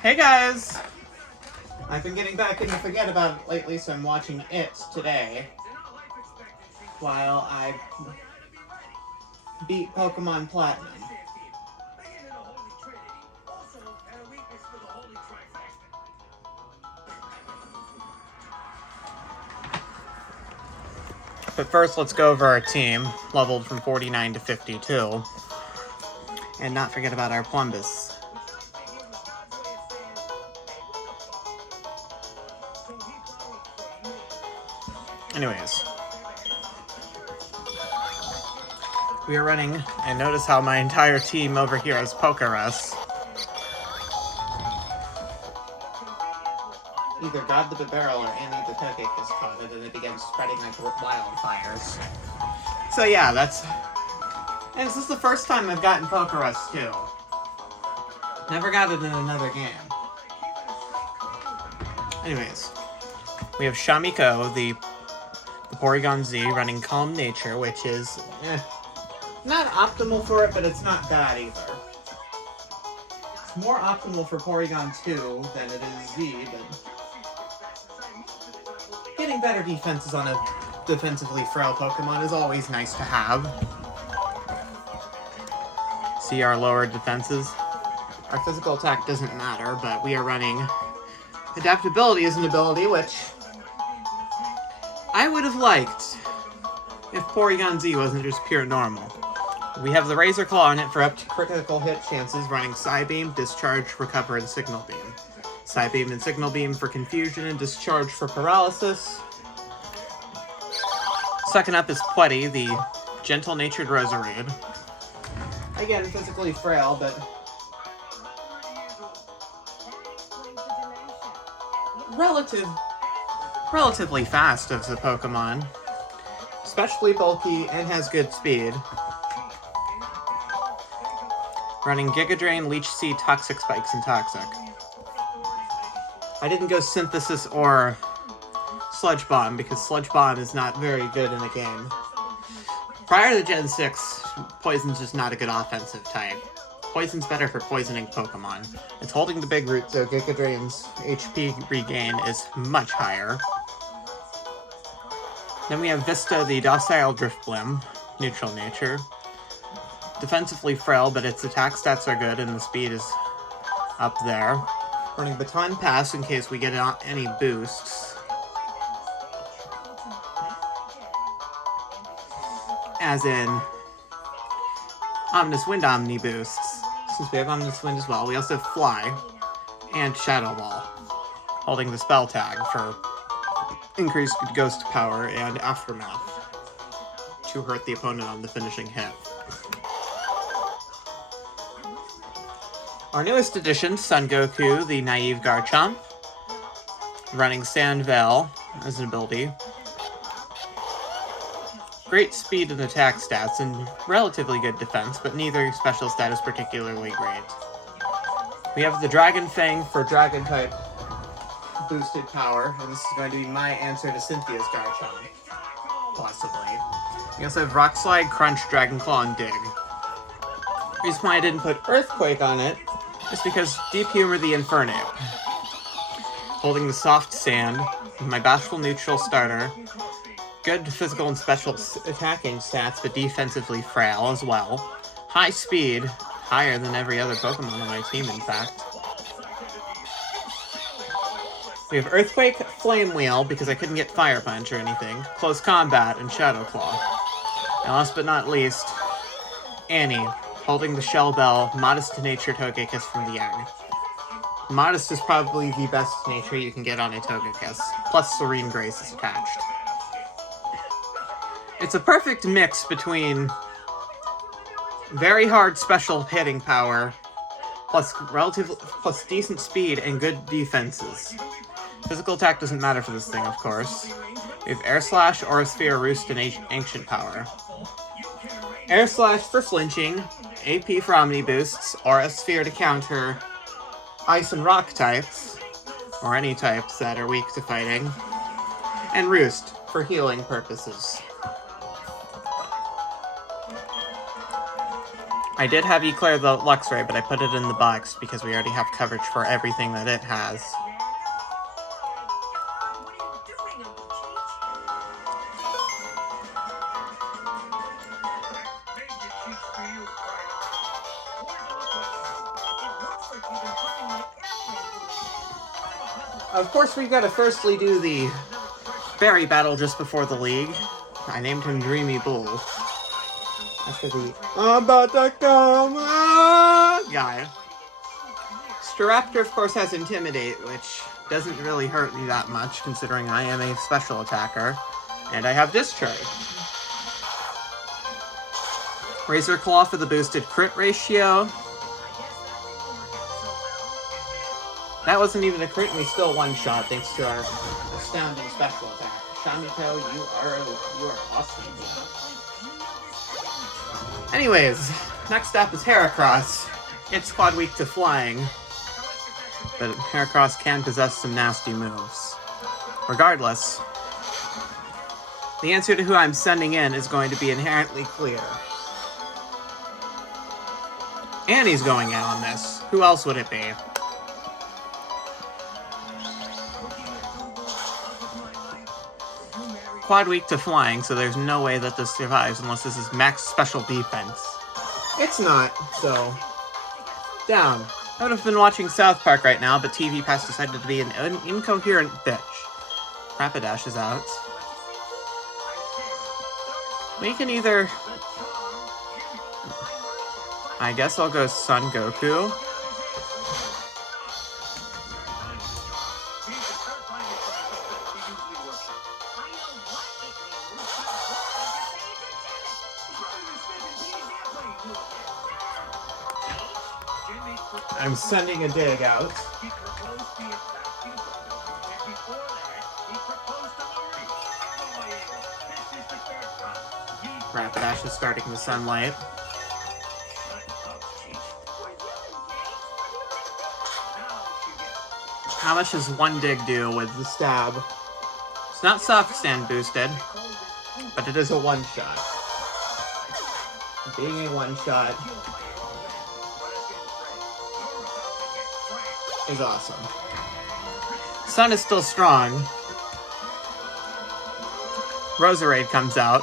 Hey guys! I've been getting back into Forget About It lately, so I'm watching it today while I beat Pokemon Platinum. But first, let's go over our team, leveled from 49 to 52, and not forget about our Plumbus. Anyways, we are running, and notice how my entire team over here is Pokerus. Either God the Barrel or Annie the Togekiss caught it, and it began spreading like wildfires. So yeah, that's... And this is the first time I've gotten Pokerus too. Never got it in another game. Anyways, we have Shamiko, the Porygon Z, running Calm Nature, which is not optimal for it, but it's not bad either. It's more optimal for Porygon 2 than it is Z, but getting better defenses on a defensively frail Pokemon is always nice to have. See our lower defenses? Our physical attack doesn't matter, but we are running Adaptability as an ability, which I would have liked if Porygon Z wasn't just pure normal. We have the Razor Claw on it for up to critical hit chances, running Psybeam, Discharge, Recover, and Signal Beam. Psybeam and Signal Beam for confusion, and Discharge for paralysis. Second up is Pweddy, the gentle-natured Roserade. Again, physically frail, but relatively fast as a Pokemon. Especially bulky and has good speed. Running Giga Drain, Leech Seed, Toxic Spikes, and Toxic. I didn't go Synthesis or Sludge Bomb because Sludge Bomb is not very good in the game. Prior to Gen 6, Poison's just not a good offensive type. Poison's better for poisoning Pokemon. It's holding the big root, so Giga Drain's HP regain is much higher. Then we have Vista, the Docile Driftblim, neutral nature. Defensively frail, but its attack stats are good and the speed is up there. Running Baton Pass in case we get any boosts. As in Ominous Wind Omni boosts. Since we have Ominous Wind as well, we also have Fly and Shadow Ball, holding the spell tag for increased ghost power and Aftermath to hurt the opponent on the finishing hit. Our newest addition, Son Goku, the naive Garchomp, running Sand Veil as an ability. Great speed and attack stats, and relatively good defense, but neither special stat is particularly great. We have the Dragon Fang for Dragon-type boosted power, and this is going to be my answer to Cynthia's Garchomp, possibly. We also have Rock Slide, Crunch, Dragon Claw, and Dig. The reason why I didn't put Earthquake on it is because Deep Humor the Infernape, holding the Soft Sand, my Bashful Neutral starter. Good physical and special attacking stats, but defensively frail as well. High speed, higher than every other Pokemon on my team, in fact. We have Earthquake, Flame Wheel, because I couldn't get Fire Punch or anything, Close Combat, and Shadow Claw. And last but not least, Annie, holding the Shell Bell, Modest Nature Togekiss from the Egg. Modest is probably the best nature you can get on a Togekiss, plus Serene Grace is attached. It's a perfect mix between very hard special hitting power, plus decent speed and good defenses. Physical attack doesn't matter for this thing, of course. We have Air Slash, Aura Sphere, Roost, and Ancient Power. Air Slash for flinching, AP for Omni boosts, Aura Sphere to counter Ice and Rock types, or any types that are weak to fighting, and Roost for healing purposes. I did have you clear the Luxray, but I put it in the box because we already have coverage for everything that it has. Of course, we've got to firstly do the berry battle just before the league. I named him Dreamy Bull. After the I'm about to come guy. Staraptor, of course, has Intimidate, which doesn't really hurt me that much, considering I am a special attacker. And I have Discharge. Razor Claw for the boosted crit ratio. That wasn't even a crit, and we still one-shot thanks to our astounding special attack. Shamito, you are awesome. Anyways, next up is Heracross. It's quad weak to flying, but Heracross can possess some nasty moves. Regardless, the answer to who I'm sending in is going to be inherently clear. Annie's going in on this. Who else would it be? Quad weak to flying, so there's no way that this survives unless this is max special defense. It's not, so down. I would have been watching South Park right now, but TV Pass decided to be an incoherent bitch. Rapidash is out. We can either... I guess I'll go Son Goku. I'm sending a dig out. Rapidash is starting the sunlight. How much does one dig do with the stab? It's not soft stand boosted, but it is a one-shot. Being a one-shot is awesome. Sun is still strong. Roserade comes out.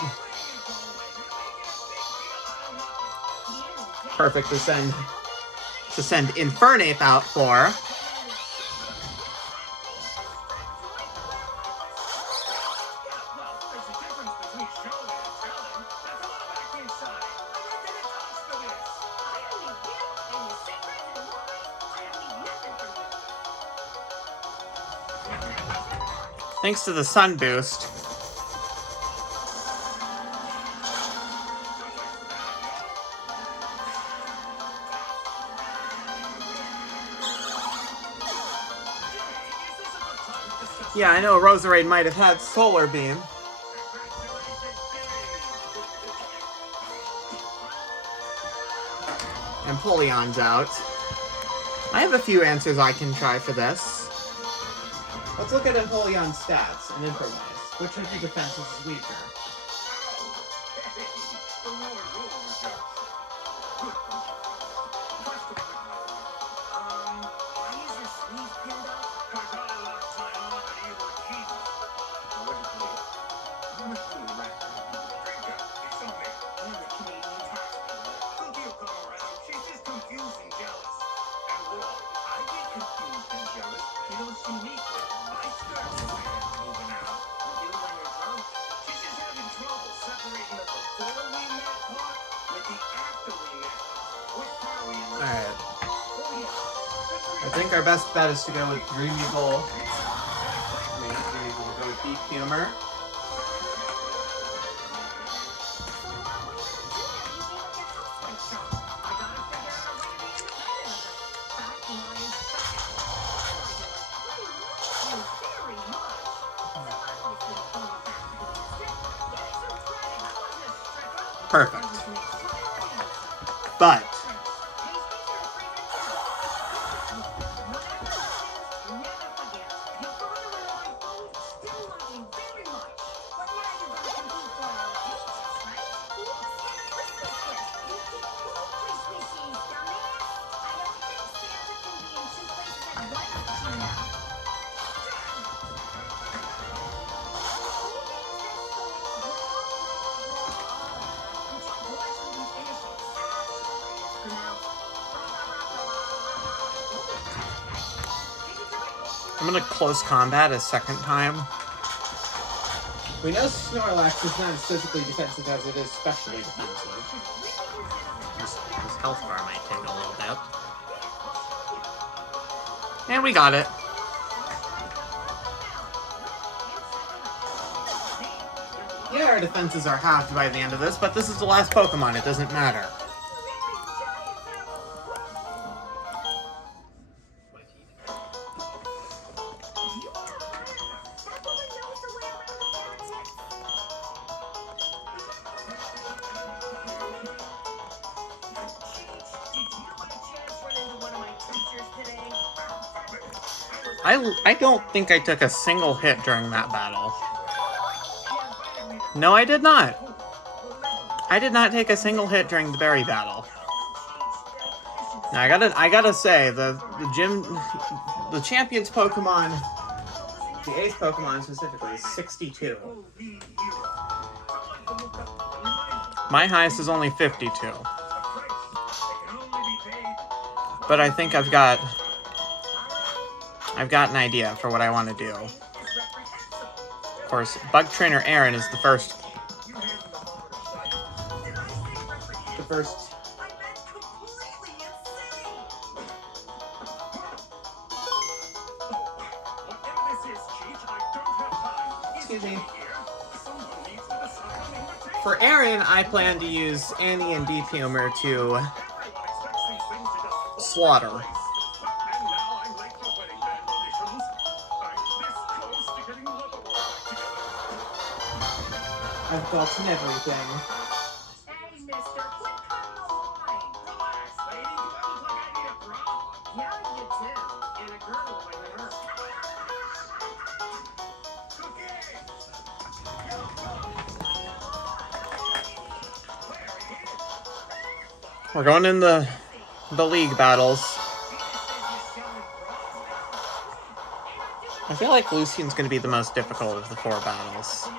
Perfect to send Infernape out for. Thanks to the sun boost. Yeah, I know Roserade might have had Solar Beam. And Empoleon's out. I have a few answers I can try for this. Let's look at Empoleon's stats and improvise. Which of the defenses is weaker? Alright. I think our best bet is to go with Dreamy Bull. Maybe we'll go with Deep Humor. Perfect. But I'm gonna close combat a second time. We know Snorlax is not as physically defensive as it is specially defensive. This health bar might take a little bit. And we got it. Yeah, our defenses are halved by the end of this, but this is the last Pokemon. It doesn't matter. I don't think I took a single hit during that battle. No, I did not. I did not take a single hit during the berry battle. Now, I gotta say, the champion's Pokemon, the ace Pokemon specifically, is 62. My highest is only 52. But I think I've got an idea for what I want to do. Of course, Bug Trainer Aaron is the first. Excuse me. For Aaron, I plan to use Annie and Deep Humor to slaughter. I've gotten everything. Hey, mister, quit cutting the line. Relax, lady. You look like I need a bra. Yeah, you do. And a girdle like a nurse. We're going in the league battles. I feel like Lucian's going to be the most difficult of the 4 battles.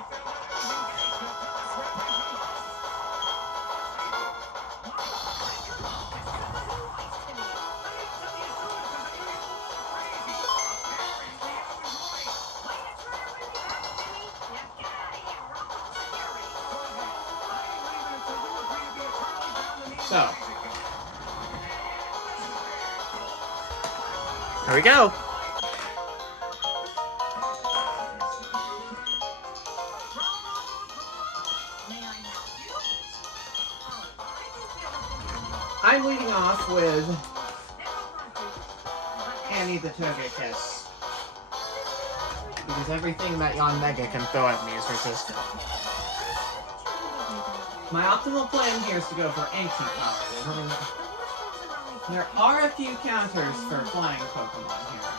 So, here we go. I'm leading off with Annie the Togekiss, because everything that Yanmega can throw at me is resistant. My optimal plan here is to go for Ancient Power. There are a few counters for flying Pokemon here.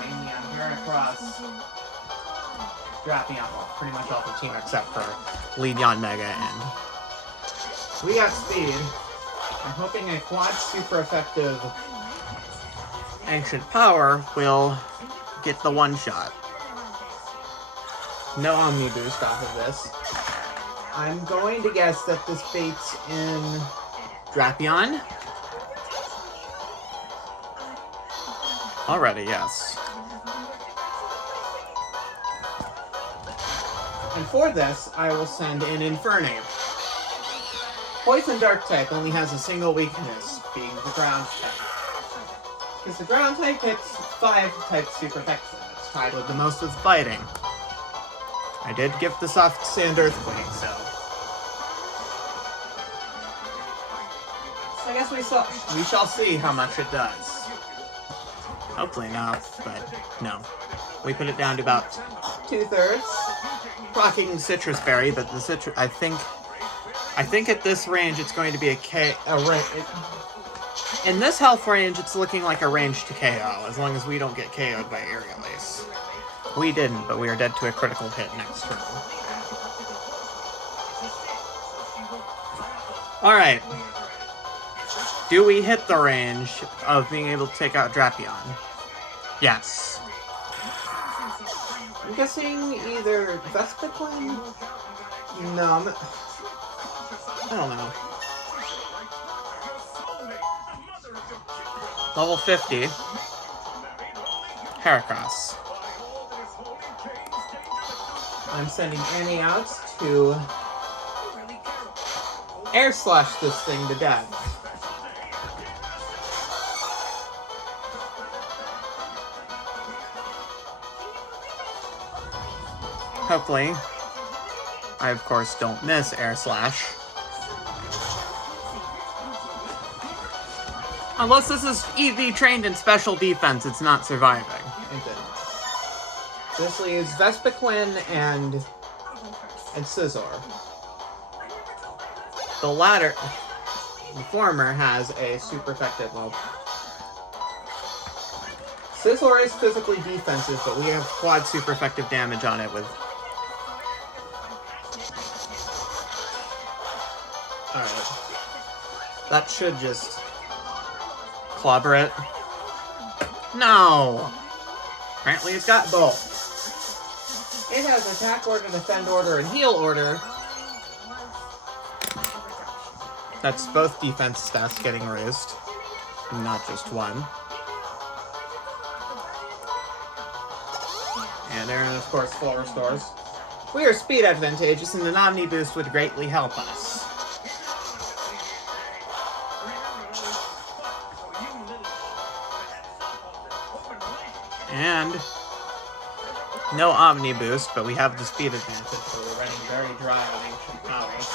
Mainly on Heracross, Drapion, pretty much off the team except for Lead Yanmega, and we got speed. I'm hoping a quad super effective Ancient Power will get the one-shot. No Omni Boost off of this. I'm going to guess that this baits in Drapion. Already, yes. And for this, I will send in Infernape. Poison Dark type only has a single weakness, being the ground type. Because the ground type hits 5 types super effectively. It's tied with the most with fighting. I did give the soft sand Earthquake, so I guess we shall see how much it does. Hopefully not, but no. We put it down to about 2/3. Rocking Citrus Berry, but the Citrus, I think at this range it's going to be in this health range it's looking like a range to KO, as long as we don't get KO'd by Aerial Ace. We didn't, but we are dead to a critical hit next turn. Alright. Do we hit the range of being able to take out Drapion? Yes. I'm guessing either Vespiquen? No, I don't know. Level 50. Heracross. I'm sending Annie out to air slash this thing to death. Hopefully, I of course don't miss air slash. Unless this is EV trained in special defense, it's not surviving. It didn't. This leaves Vespiquen and Scizor. The former has a super effective move. Scizor is physically defensive, but we have quad super effective damage on it with... Alright. That should just clobber it. No! Apparently it's got both. It has attack order, defend order, and heal order. That's both defense stats getting raised, not just one. And Aaron, of course, full restores. We are speed advantageous, and an Omni Boost would greatly help us. And no Omni Boost, but we have the speed advantage, so we're running very dry on Ancient Powers.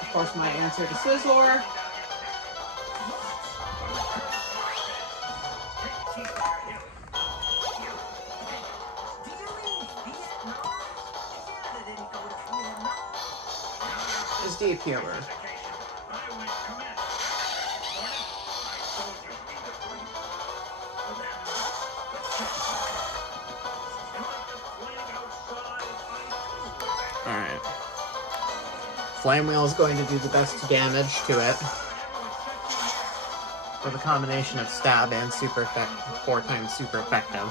Of course, my answer to Scizor. Is Deep Humor. Alright. Flame Wheel is going to do the best damage to it. With a combination of stab and super effective, 4 times super effective.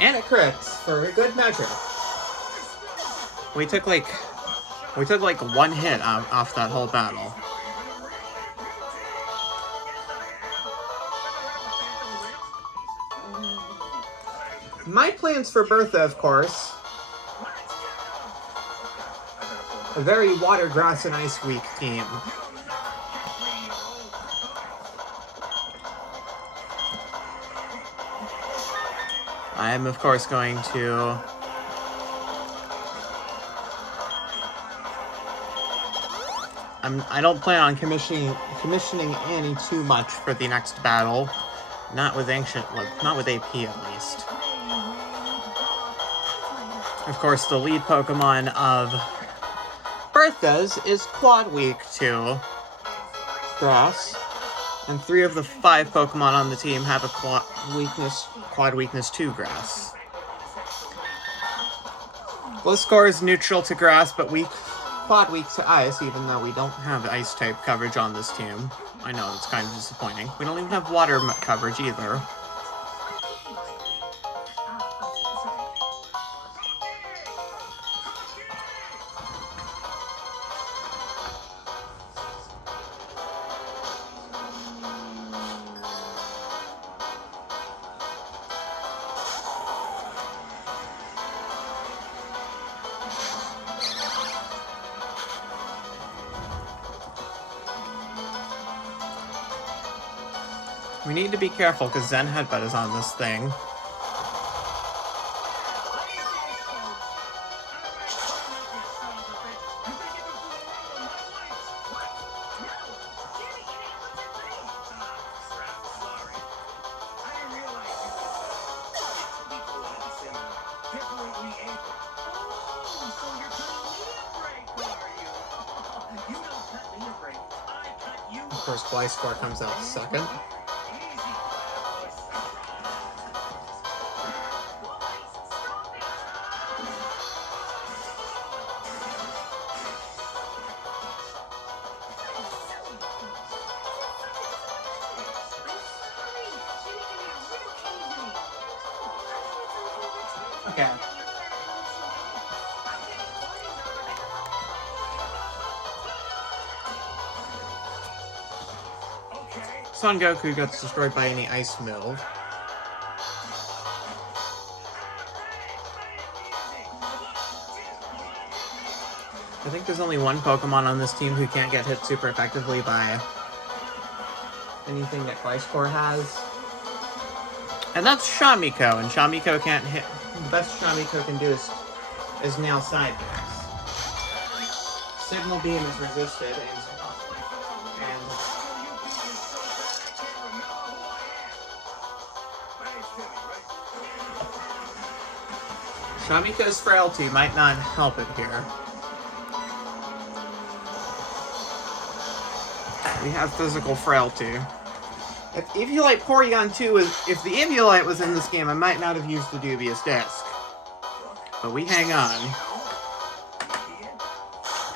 And it crits for a good measure. We took like one hit off that whole battle. My plans for Bertha, of course. A very water, grass, and ice weak team. I'm, of course, going to... I don't plan on commissioning Annie too much for the next battle. Not with AP at least. Of course, the lead Pokemon of Bertha's is Quad Weak to Grass, and 3 of the 5 Pokemon on the team have a Quad Weakness to Grass. Gliscor is neutral to Grass, but Quad Weak to Ice, even though we don't have Ice-type coverage on this team. I know, it's kind of disappointing. We don't even have Water coverage either. We need to be careful because Zen Headbutt is on this thing. Of course, Gliscor comes out second. Okay. Son Goku gets destroyed by any ice move. I think there's only one Pokemon on this team who can't get hit super effectively by anything that Ice Core has. And that's Shamiko, and Shamiko can't hit. The best Shamiko can do is nail side beams. Signal Beam is resisted, and Shamiko's frailty might not help it here. We have physical frailty. If Eviolite Porygon 2 if the Eviolite was in this game, I might not have used the Dubious Disc. But we hang on.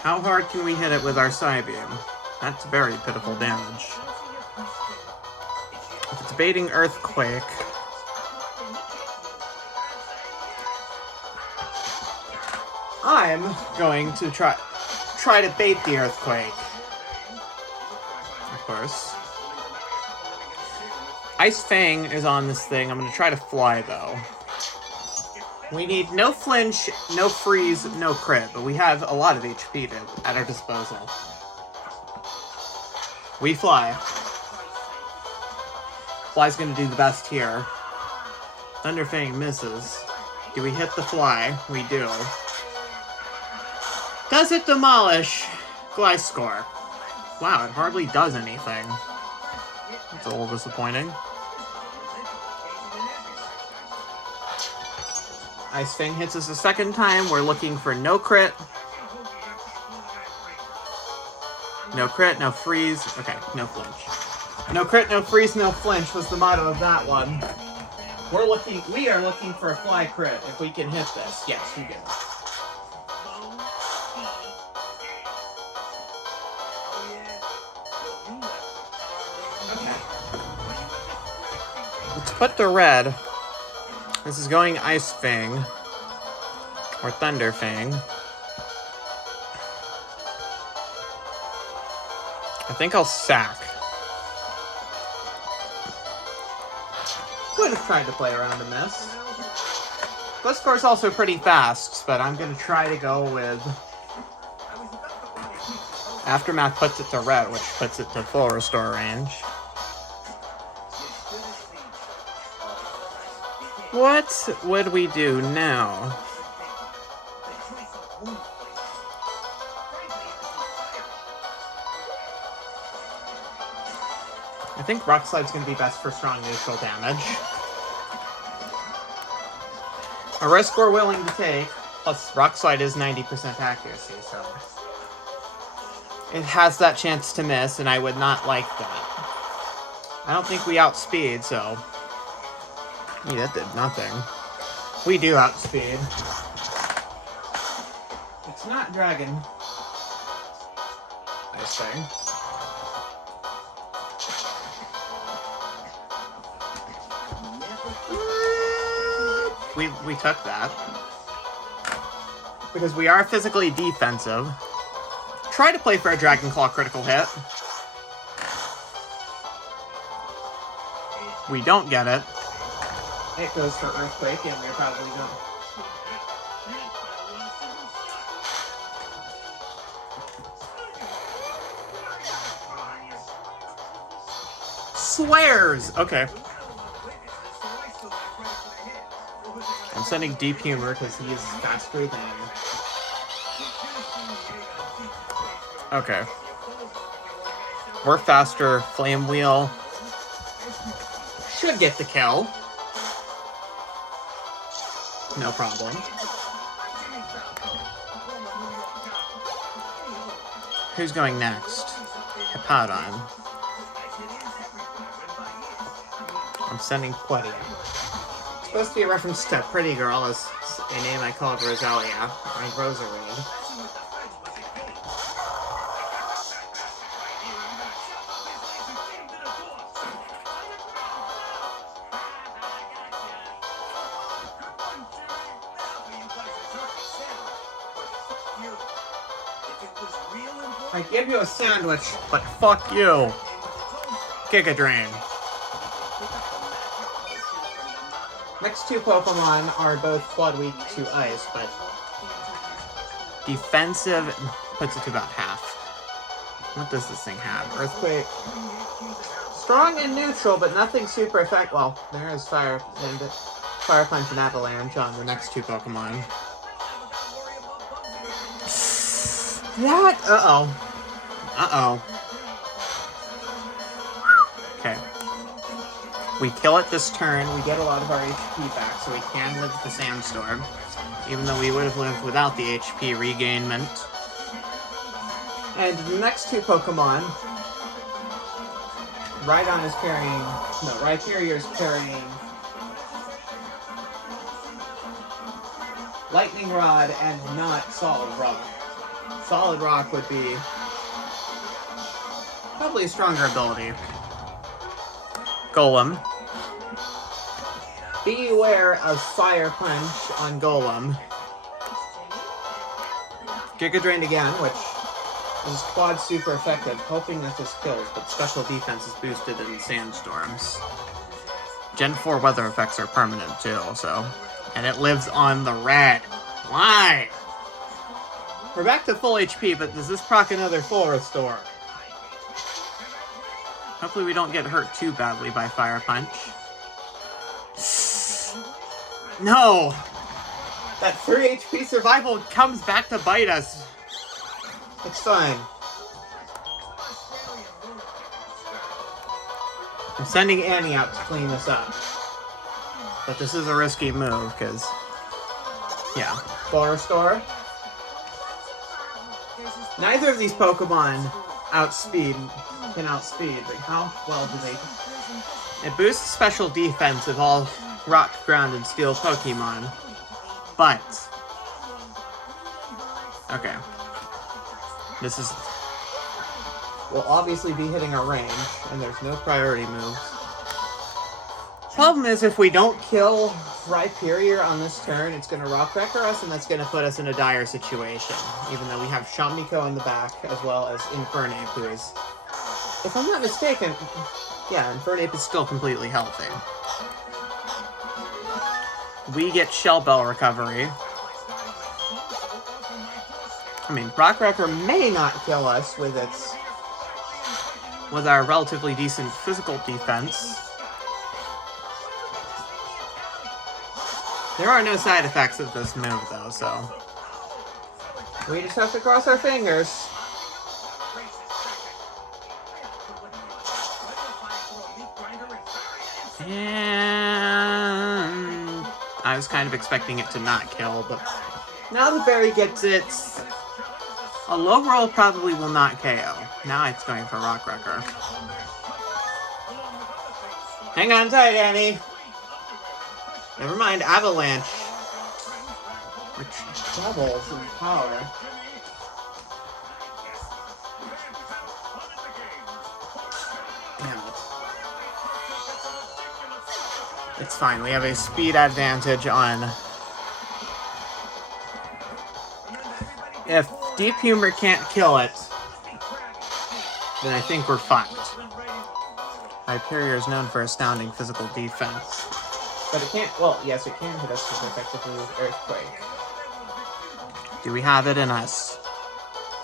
How hard can we hit it with our Psybeam? That's very pitiful damage. If it's baiting Earthquake, I'm going to try to bait the Earthquake. Of course. Ice Fang is on this thing. I'm going to try to fly, though. We need no flinch, no freeze, no crit, but we have a lot of HP at our disposal. We fly. Fly's going to do the best here. Thunder Fang misses. Do we hit the fly? We do. Does it demolish Gliscor? Wow, it hardly does anything. That's a little disappointing. Ice Fang hits us a second time. We're looking for no crit. No crit, no freeze. Okay, no flinch. No crit, no freeze, no flinch was the motto of that one. We are looking for a fly crit if we can hit this. Yes, we do. Let's put the red. This is going Ice Fang. Or Thunder Fang. I think I'll sack. Would have tried to play around and miss. Gliscor's also pretty fast, but I'm going to try to go with... Aftermath puts it to red, which puts it to full restore range. What would we do now? I think Rock Slide's going to be best for strong neutral damage. A risk we're willing to take, plus Rock Slide is 90% accuracy, so... It has that chance to miss, and I would not like that. I don't think we outspeed, so... Yeah, that did nothing. We do outspeed. It's not Dragon. Ice Fang. We took that. Because we are physically defensive. Try to play for a Dragon Claw critical hit. We don't get it. It goes for Earthquake, and we're probably going. Swears! Okay. I'm sending Deep Humor because he is faster than... Okay. We're faster. Flame Wheel. Should get the kill. No problem. Who's going next? Hippowdon. I'm sending Quetty. It's supposed to be a reference to Pretty Girl, as a name I called Rosalia, or Rosarine. I give you a sandwich, but fuck you. Giga Drain. Next two Pokemon are both quad weak to ice, but defensive puts it to about half. What does this thing have? Earthquake. Strong and neutral, but nothing super effective. Well, there is Fire Punch and Avalanche on the next two Pokemon. That? Uh-oh. Okay. We kill it this turn, we get a lot of our HP back, so we can live the Sandstorm. Even though we would have lived without the HP regainment. And the next two Pokemon, Rhydon is carrying... No, Rhyperior is carrying... Lightning Rod and not Solid Rock. Solid Rock would be probably a stronger ability. Golem. Be aware of Fire Punch on Golem. Giga Drain again, which is quad super effective, hoping that this kills, but special defense is boosted in Sandstorms. Gen 4 weather effects are permanent too, so... And it lives on the red. Why? We're back to full HP, but does this proc another full restore? Hopefully we don't get hurt too badly by Fire Punch. No! That 3 HP survival comes back to bite us. It's fine. I'm sending Annie out to clean this up. But this is a risky move, because... Yeah. Full restore. Neither of these Pokemon can outspeed, but how well do they... It boosts special defense of all Rock, Ground, and Steel Pokemon. But... Okay. This is... We'll obviously be hitting a range, and there's no priority moves. Problem is, if we don't kill Rhyperior on this turn, it's going to Rock Wrecker us, and that's going to put us in a dire situation. Even though we have Shamiko in the back, as well as Infernape, who is... If I'm not mistaken... Yeah, Infernape is still completely healthy. We get Shell Bell recovery. I mean, Rock Wrecker may not kill us with our relatively decent physical defense. There are no side effects of this move, though, so... We just have to cross our fingers. And... I was kind of expecting it to not kill, but... Now the berry gets it. A low roll probably will not KO. Now it's going for Rock Wrecker. Hang on tight, Annie. Never mind, Avalanche. Which doubles in power. Damn it. It's fine, we have a speed advantage on... If Deep Humor can't kill it, then I think we're fucked. Hyperior is known for astounding physical defense. But it can't, well, yes, it can hit us as effectively with Earthquake. Do we have it in us?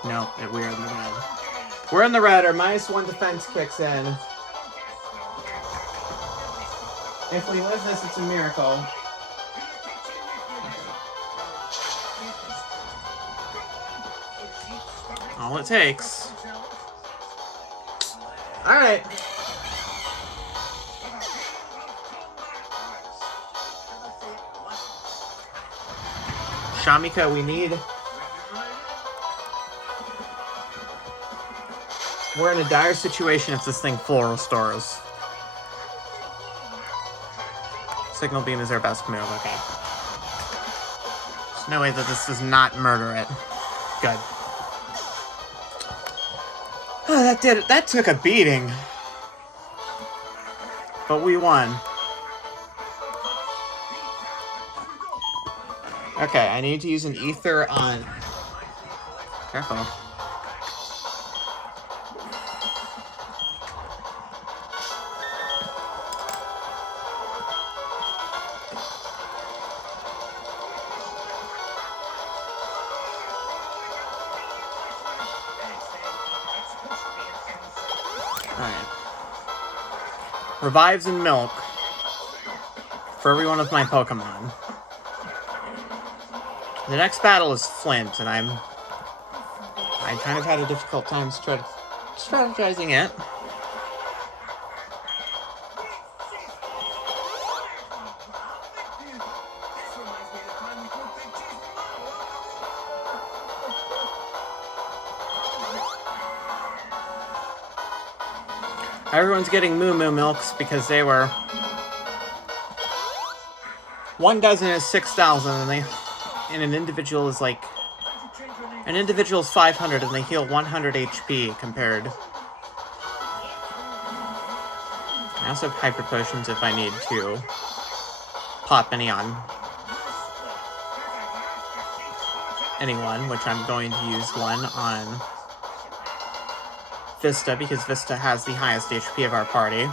No, we're in the red. We're in the red, our -1 defense kicks in. If we live this, it's a miracle. All it takes. Alright. Shamika, we need... We're in a dire situation if this thing full restores. Signal Beam is our best move, okay. There's no way that this does not murder it. Good. Oh, that did it. That took a beating. But we won. Okay, I need to use an ether on... Careful. Alright. Revives and milk for every one of my Pokemon. The next battle is Flint, and I kind of had a difficult time strategizing it. Everyone's getting Moo Moo Milks because they were... One dozen is 6,000, and an individual is like... An individual is 500, and they heal 100 HP compared. I also have Hyper Potions if I need to pop any on anyone, which I'm going to use one on Vista, because Vista has the highest HP of our party.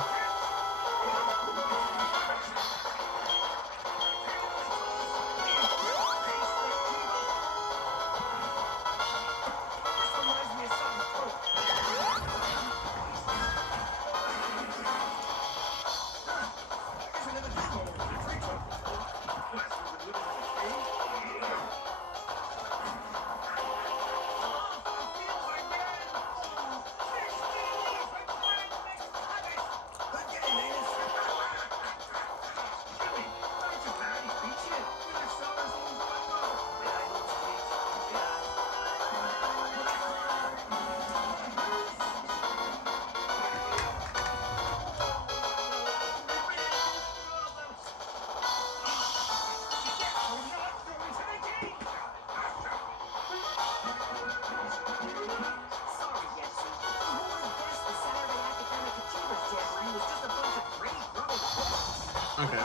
Okay.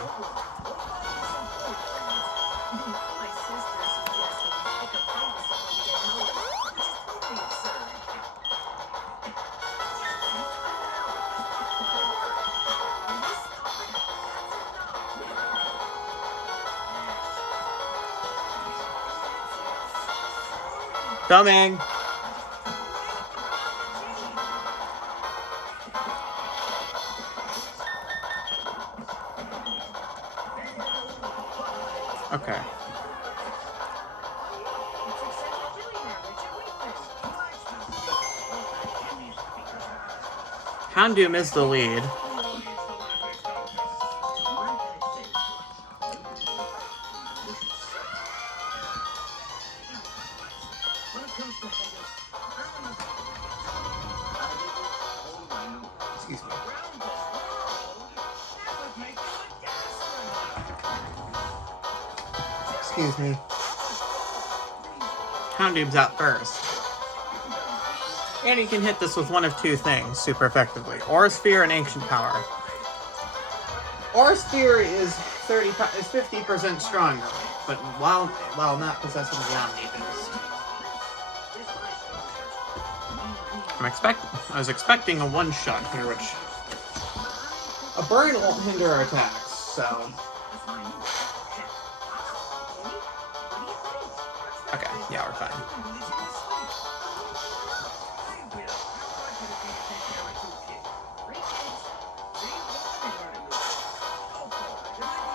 Coming! Okay. Houndoom is the lead. Excuse me. Excuse me. Houndoom's out first. And he can hit this with one of two things super effectively. Aura Sphere and Ancient Power. Aura Sphere is 50% stronger, but while not possessing the Omni Boost. I was expecting a one-shot here, which... A burn won't hinder our attacks, so... Okay, yeah, we're fine.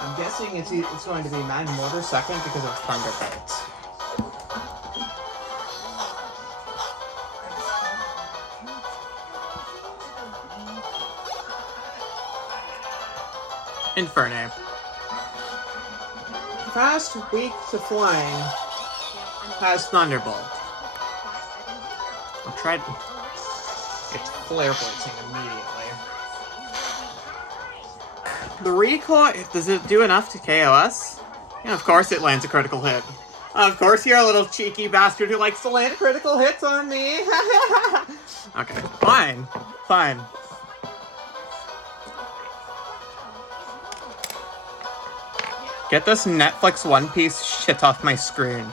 I'm guessing it's going to be 9 Mortar second because of Thunderbolts. Infernape. Fast, weak to flying, has Thunderbolt. I'll try to... It's Flare Blitzing immediately. The recoil, does it do enough to KO us? Yeah, of course it lands a critical hit. Of course you're a little cheeky bastard who likes to land critical hits on me. Okay, fine. Fine. Get this Netflix One Piece shit off my screen.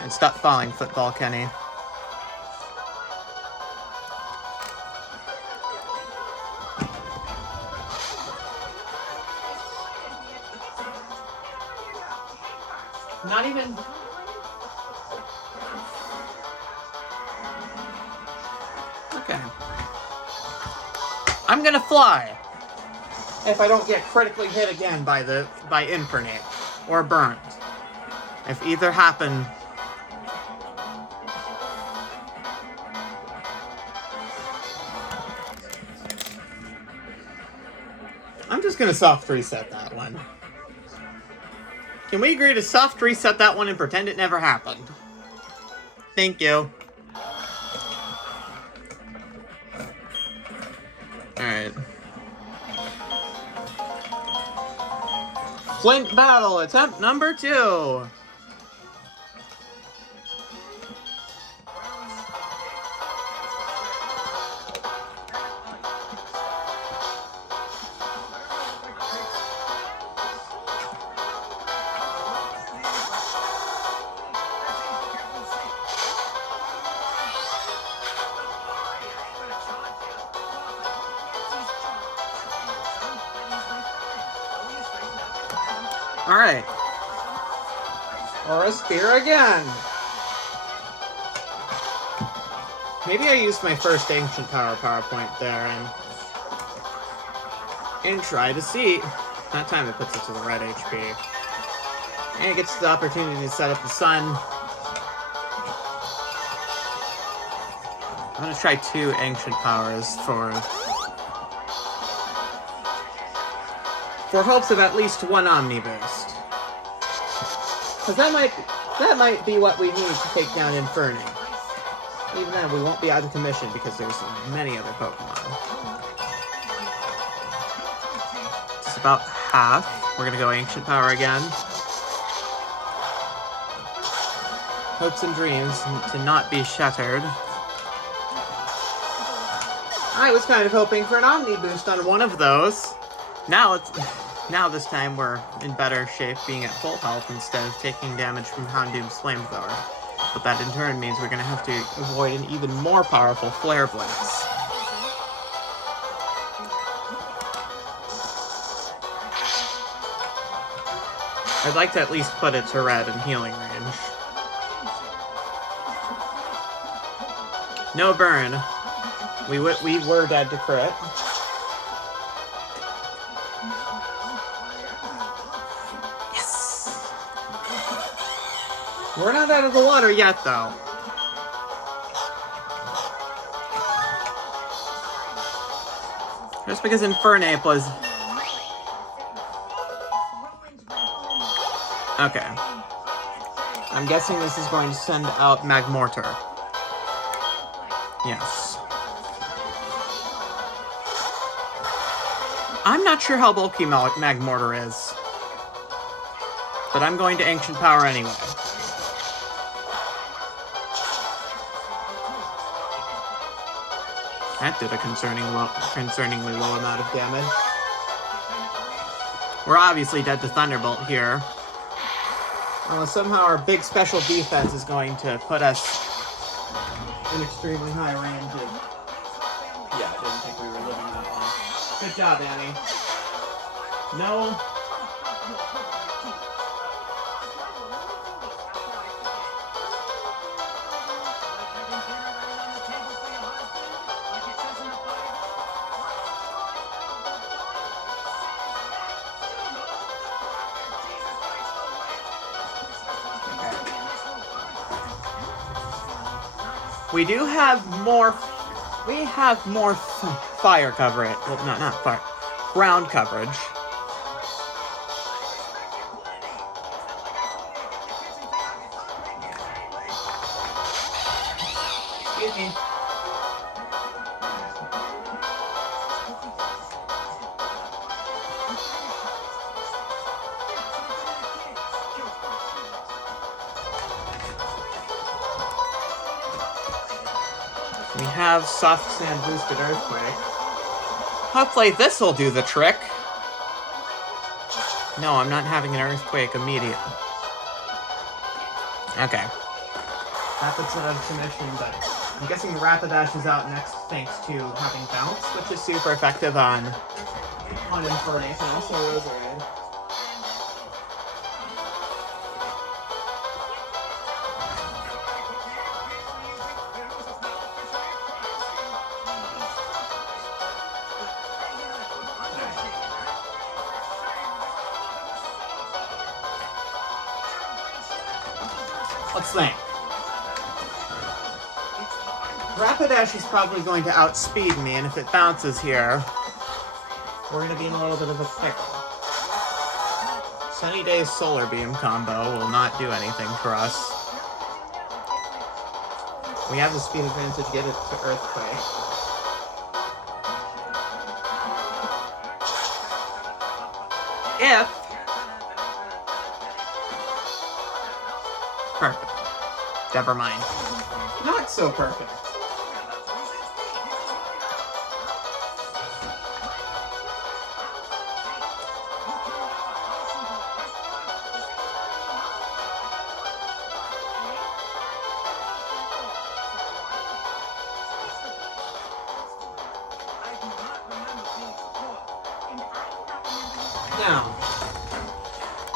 And stop falling, Football Kenny. Not even... Okay. I'm gonna fly! If I don't get critically hit again by Infernape. Or burned. If either happen... I'm just gonna soft reset that one. Can we agree to soft reset that one and pretend it never happened? Thank you. Alright. Flint battle, attempt number 2. Alright. Or a spear again. Maybe I used my first ancient power PowerPoint there and try to see. That time it puts it to the red HP. And it gets the opportunity to set up the sun. I'm gonna try 2 ancient powers for hopes of at least 1 Omni boost. Because that might be what we need to take down Infernape. Even then, we won't be out of commission because there's many other Pokemon. It's about half. We're gonna go Ancient Power again. Hopes and dreams to not be shattered. I was kind of hoping for an Omni boost on one of those. Now this time we're in better shape being at full health instead of taking damage from Houndoom's Flamethrower. But that in turn means we're going to have to avoid an even more powerful Flare Blitz. I'd like to at least put it to red in healing range. No burn. We were dead to crit. We're not out of the water yet, though. Just because Infernape was... Okay. I'm guessing this is going to send out Magmortar. Yes. I'm not sure how bulky Magmortar is. But I'm going to Ancient Power anyway. That did a concerningly low amount of damage. We're obviously dead to Thunderbolt here. Unless somehow our big special defense is going to put us in extremely high range of... Yeah, I didn't think we were living that long. Good job, Annie. No. We do have more... We have more fire coverage. Well, not fire. Ground coverage. Excuse me. We have Soft Sand Boosted Earthquake. Hopefully this will do the trick. No, I'm not having an Earthquake immediate. Okay. That puts it out of commission, but I'm guessing the Rapidash is out next thanks to having Bounce, which is super effective on Infernape and also Roserade. Let's think. Rapidash is probably going to outspeed me, and if it bounces here, we're going to be in a little bit of a pickle. Sunny Day's Solar Beam combo will not do anything for us. We have the speed advantage to get it to Earthquake. If... Perfect. Never mind. Not so perfect. Now,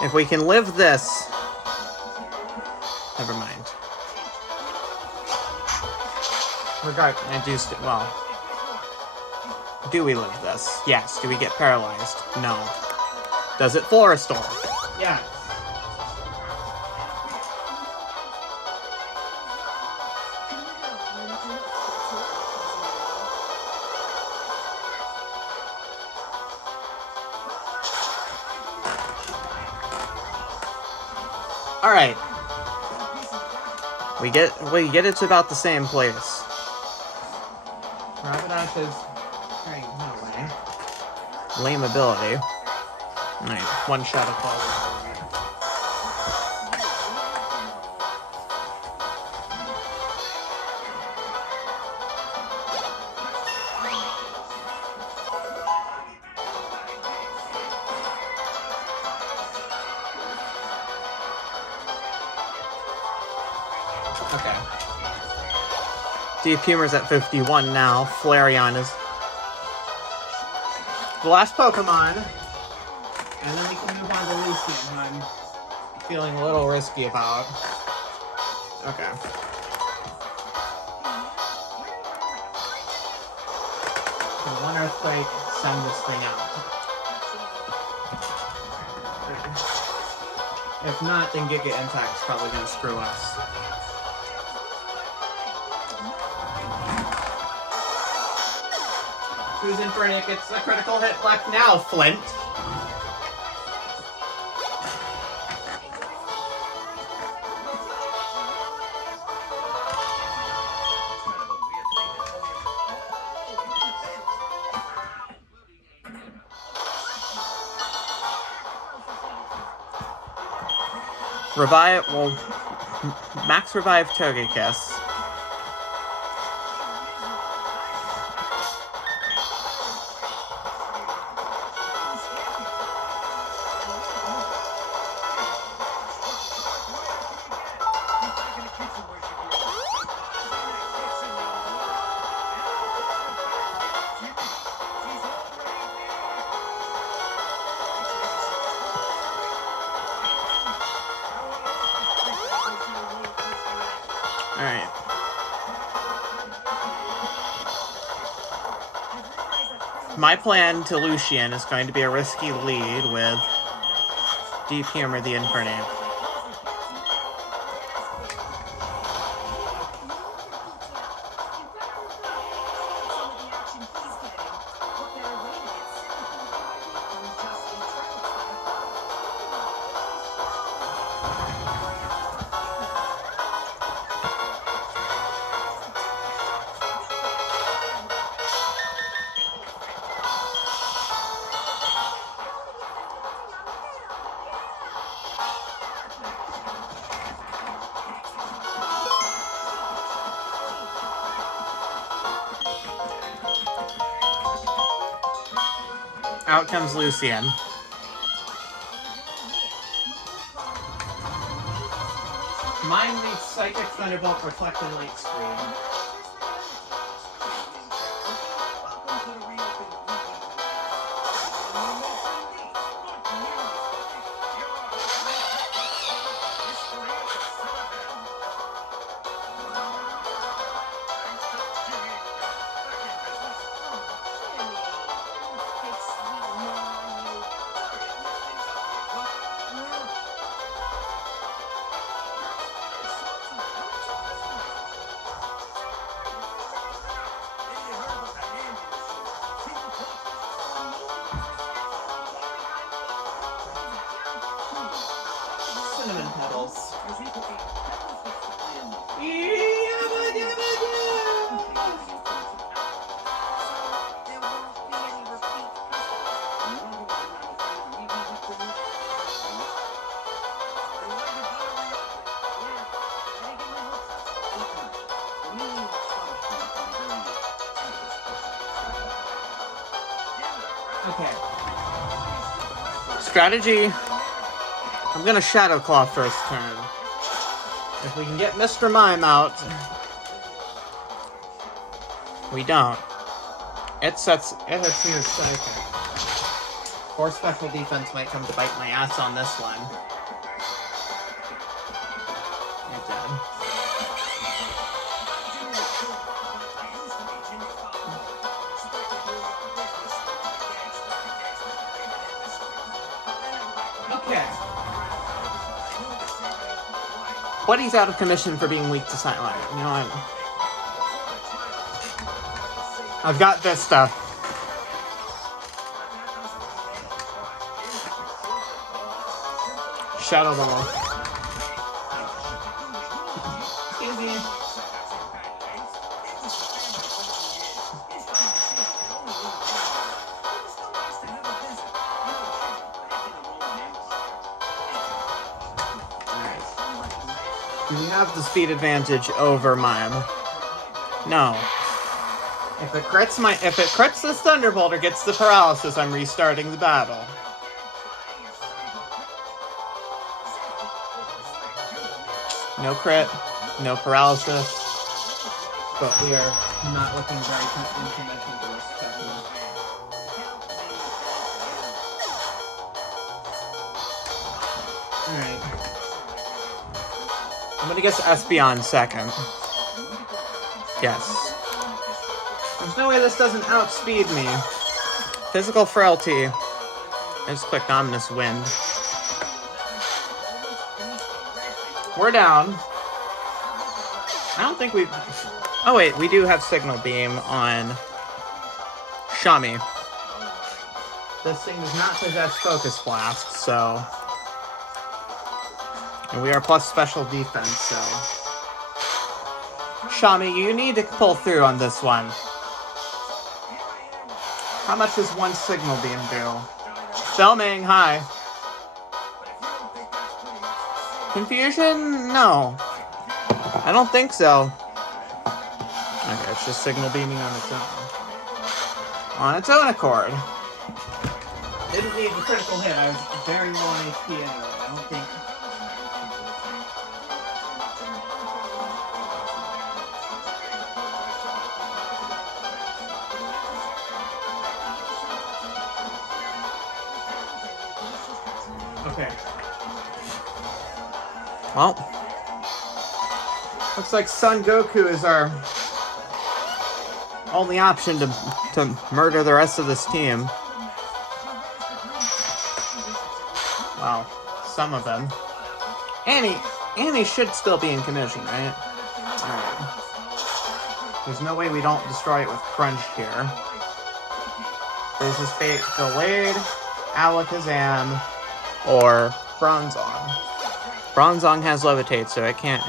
if we can live this... Never mind. Well, do we live this? Yes. Do we get paralyzed? No. Does it Flora Storm? Yes. Alright. We get it to about the same place. Rapidash is very lame ability. Alright, one shot of fall. Okay. Deep Humor's at 51 now. Flareon is the last Pokemon. And then we can move on to Lucian, who I'm feeling a little risky about. Okay. So one Earthquake, send this thing out. If not, then Giga Impact's probably gonna screw us. Who's in for Nick? It's a critical hit left now, Flint. Revive, well, max revive Togekiss. Alright. My plan to Lucian is going to be a risky lead with Deep Humor the Infernape. Out comes Lucian. Mine meets Psychic Thunderbolt, Reflect, and Light Screen. Okay. Strategy. I'm gonna Shadow Claw first turn. If we can get Mr. Mime out. We don't. It hits me with Psychic. Or special defense might come to bite my ass on this one. It did. Okay. Buddy's out of commission for being weak to Silent. You know what? I've got this stuff. Shadow Ball. Excuse me. Do we have the speed advantage over Mime? No. If it crits this Thunderbolt or gets the paralysis, I'm restarting the battle. No crit, no paralysis, but we are not looking very convincing to this technique. Alright. I'm gonna guess Espeon second. Yes. There's no way this doesn't outspeed me. Physical Frailty. I just clicked Ominous Wind. We're down. I don't think we... Oh wait, we do have Signal Beam on Shami. This thing does not possess Focus Blast, so... And we are plus special defense, so... Shami, you need to pull through on this one. How much does one Signal Beam do? Filming, hi. Confusion? No. I don't think so. Okay, it's just Signal Beaming on its own. On its own accord. Didn't need the critical hit. I was very low on HP anyway. I don't think... Okay. Well, looks like Son Goku is our only option to murder the rest of this team. Well, some of them. Annie should still be in commission, right? Alright. There's no way we don't destroy it with Crunch here. There's Fate Delayed, Alakazam, or Bronzong. Bronzong has Levitate, so it can't...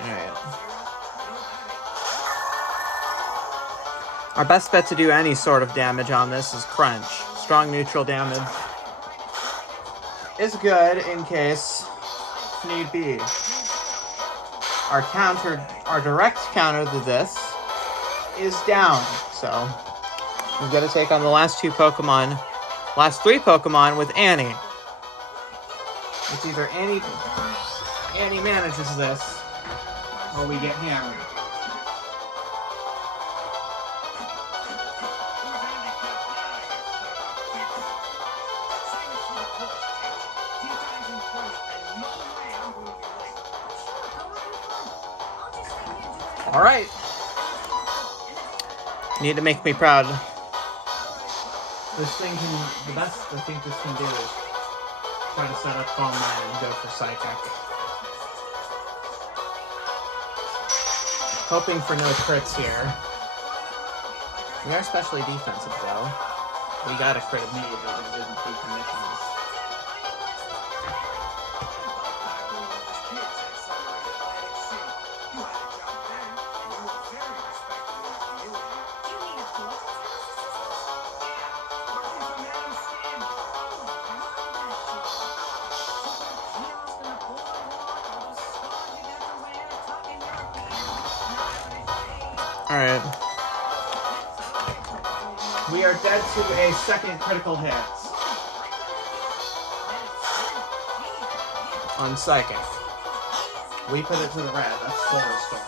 Alright. Our best bet to do any sort of damage on this is Crunch. Strong neutral damage is good in case need be. Our direct counter to this is down, so we've got to take on the last three Pokemon with Annie. It's either Annie manages this, or we get hammered. Alright. Need to make me proud. This thing the best I think this can do is try to set up Calm Mind and go for Psychic. Hoping for no crits here. We are especially defensive though. We got a crit immediately but it didn't take commissions. Alright. We are dead to a second critical hit. On psychic. We put it to the red. That's full restore.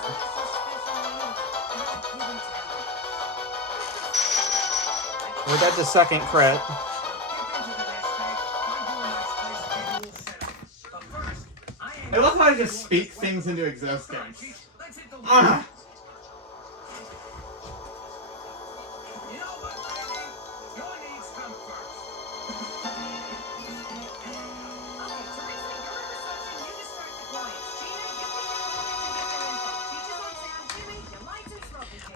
We're dead to second crit. I love how I just speak things into existence. Ah.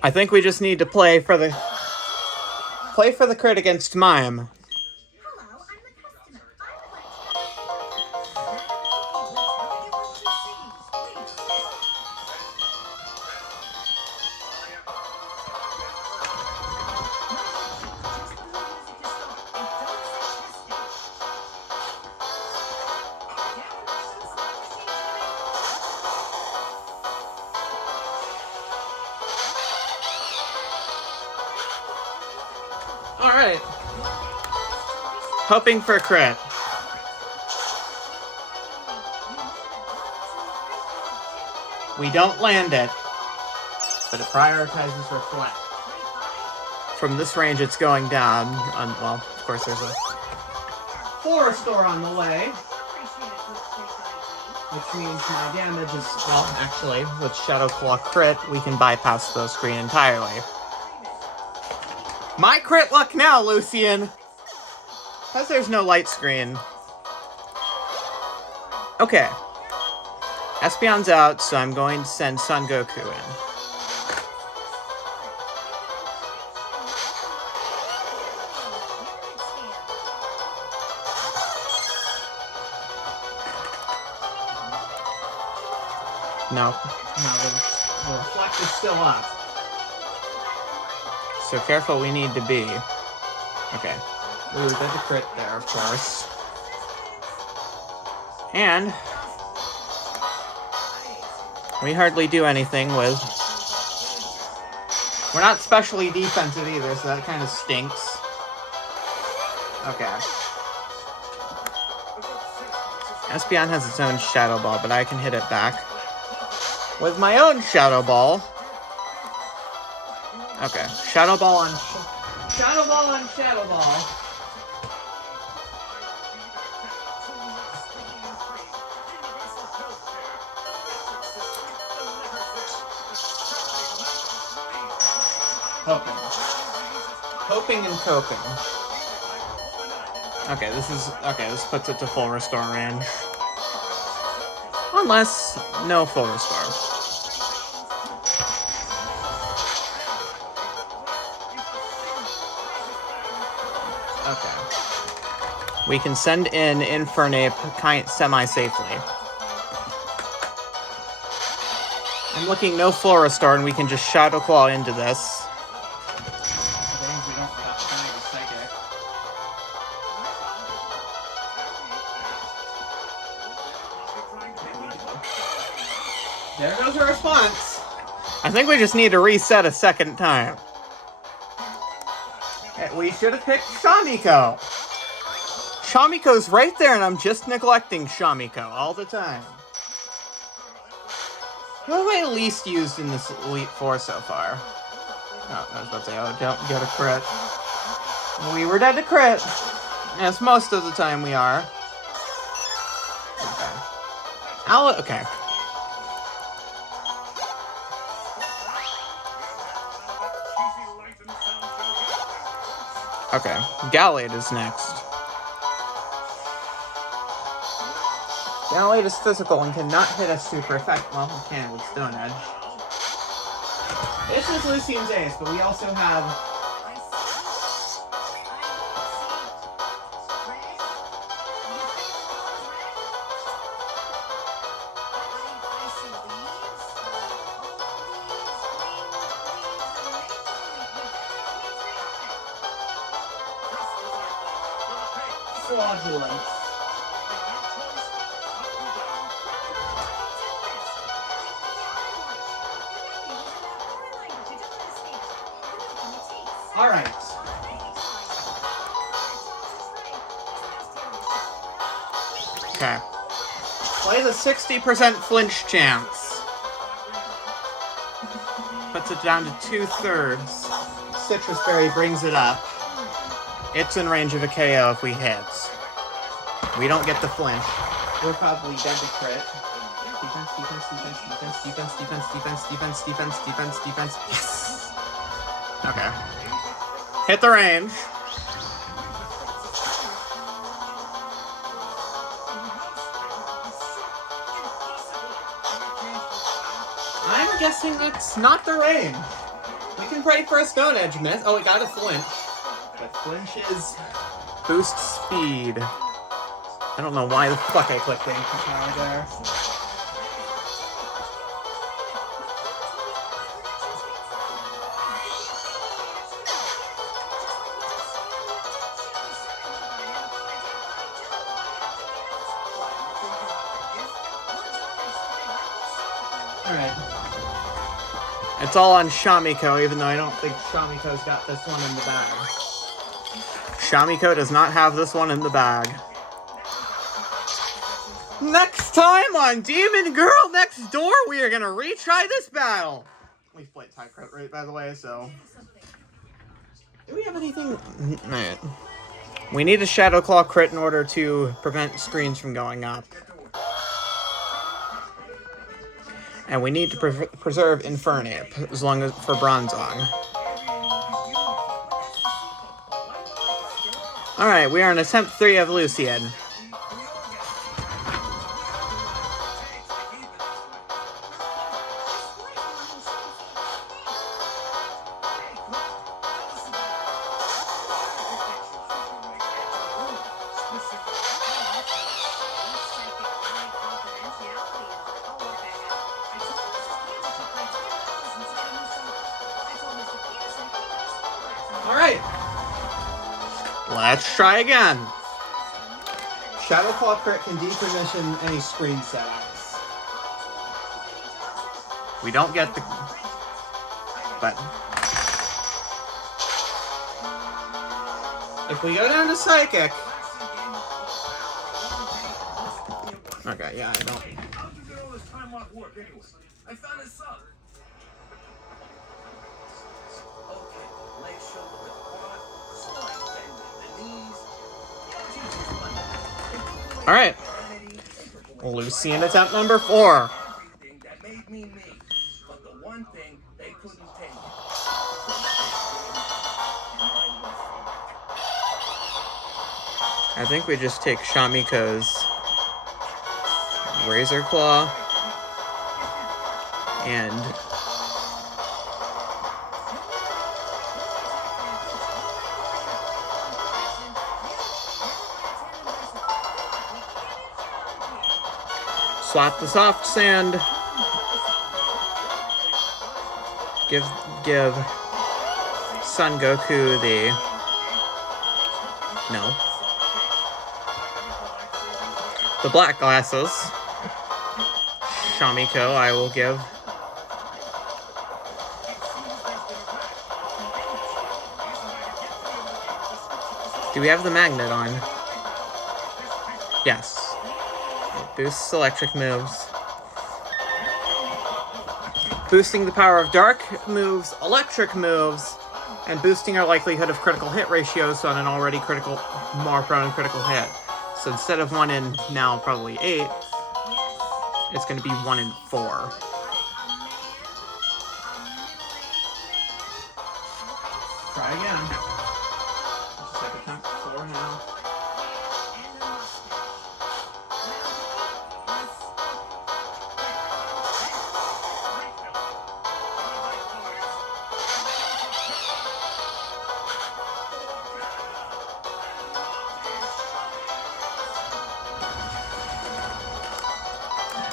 I think we just need to play for the crit against Mime. Hello, I'm the customer. I would like Alright. Hoping for a crit. We don't land it, but it prioritizes reflect. From this range, it's going down. Well, of course, there's a full restore on the way, which means my damage is, well, actually, with Shadow Claw crit, we can bypass the screen entirely. My crit luck now, Lucian! Because there's no light screen. Okay. Espeon's out, so I'm going to send Son Goku in. No, the reflect is still up. So careful we need to be. Okay. We were good to crit there, of course. And we hardly do anything with... We're not specially defensive either, so that kind of stinks. Okay. Espeon has its own Shadow Ball, but I can hit it back with my own Shadow Ball. Okay, Shadow Ball on Shadow Ball on Shadow Ball. Hoping and coping. Okay, this puts it to full restore range. Unless no full restore. Okay. We can send in Infernape semi-safely. I'm looking no full restore, and we can just Shadow Claw into this. There goes her response. I think we just need to reset a second time. We should have picked Shamiko. Shamiko's right there, and I'm just neglecting Shamiko all the time. Who have I least used in this Elite Four so far? Oh, I was about to say, oh, don't get a crit. We were dead to crit. Yes, most of the time we are. Okay. Okay. Okay, Gallade is next. Gallade is physical and cannot hit us super effective. Well, it can with Stone Edge. This is Lucian's ace, but we also have... fraudulent. Alright. Okay. Play the 60% flinch chance. Puts it down to 2/3. Citrus Berry brings it up. It's in range of a KO if we hit. We don't get the flinch. We're probably dead to crit. Defense, defense, defense, defense, defense, defense, defense, defense, defense, defense, defense. Yes! Okay. Hit the range. I'm guessing that's not the range. We can pray for a Stone Edge miss. Oh, it got a flinch. But flinches boost speed. I don't know why the fuck I clicked Ancient Power there. Alright. It's all on Shamiko, even though I don't think Shamiko's got this one in the bag. Shamiko does not have this one in the bag. Next time on Demon Girl Next Door, we are gonna retry this battle. We've played Tie Crit Rate, by the way, so... Do we have anything? Alright. We need a Shadow Claw crit in order to prevent screens from going up. And we need to preserve Infernape, as long as for Bronzong. Alright, we are in attempt 3 of Lucian. Alright. Let's try again. Shadow Claw crit can depermission any screen settings. We don't get the... But... If we go down to Psychic... Okay, yeah, I don't... I found a sub. Alright. Lucian attempt number 4. That made me me. But the one thing they couldn't take. I think we just take Shamiko's Razor Claw and swap the Soft Sand. Give Son Goku the... No. The black glasses. Shamiko, I will give. Do we have the magnet on? Yes. It boosts electric moves. Boosting the power of dark moves, electric moves, and boosting our likelihood of critical hit ratios on an already more prone critical hit. So instead of 1 in now probably 8, it's going to be 1 in 4. Try again. Second attempt, 4 now.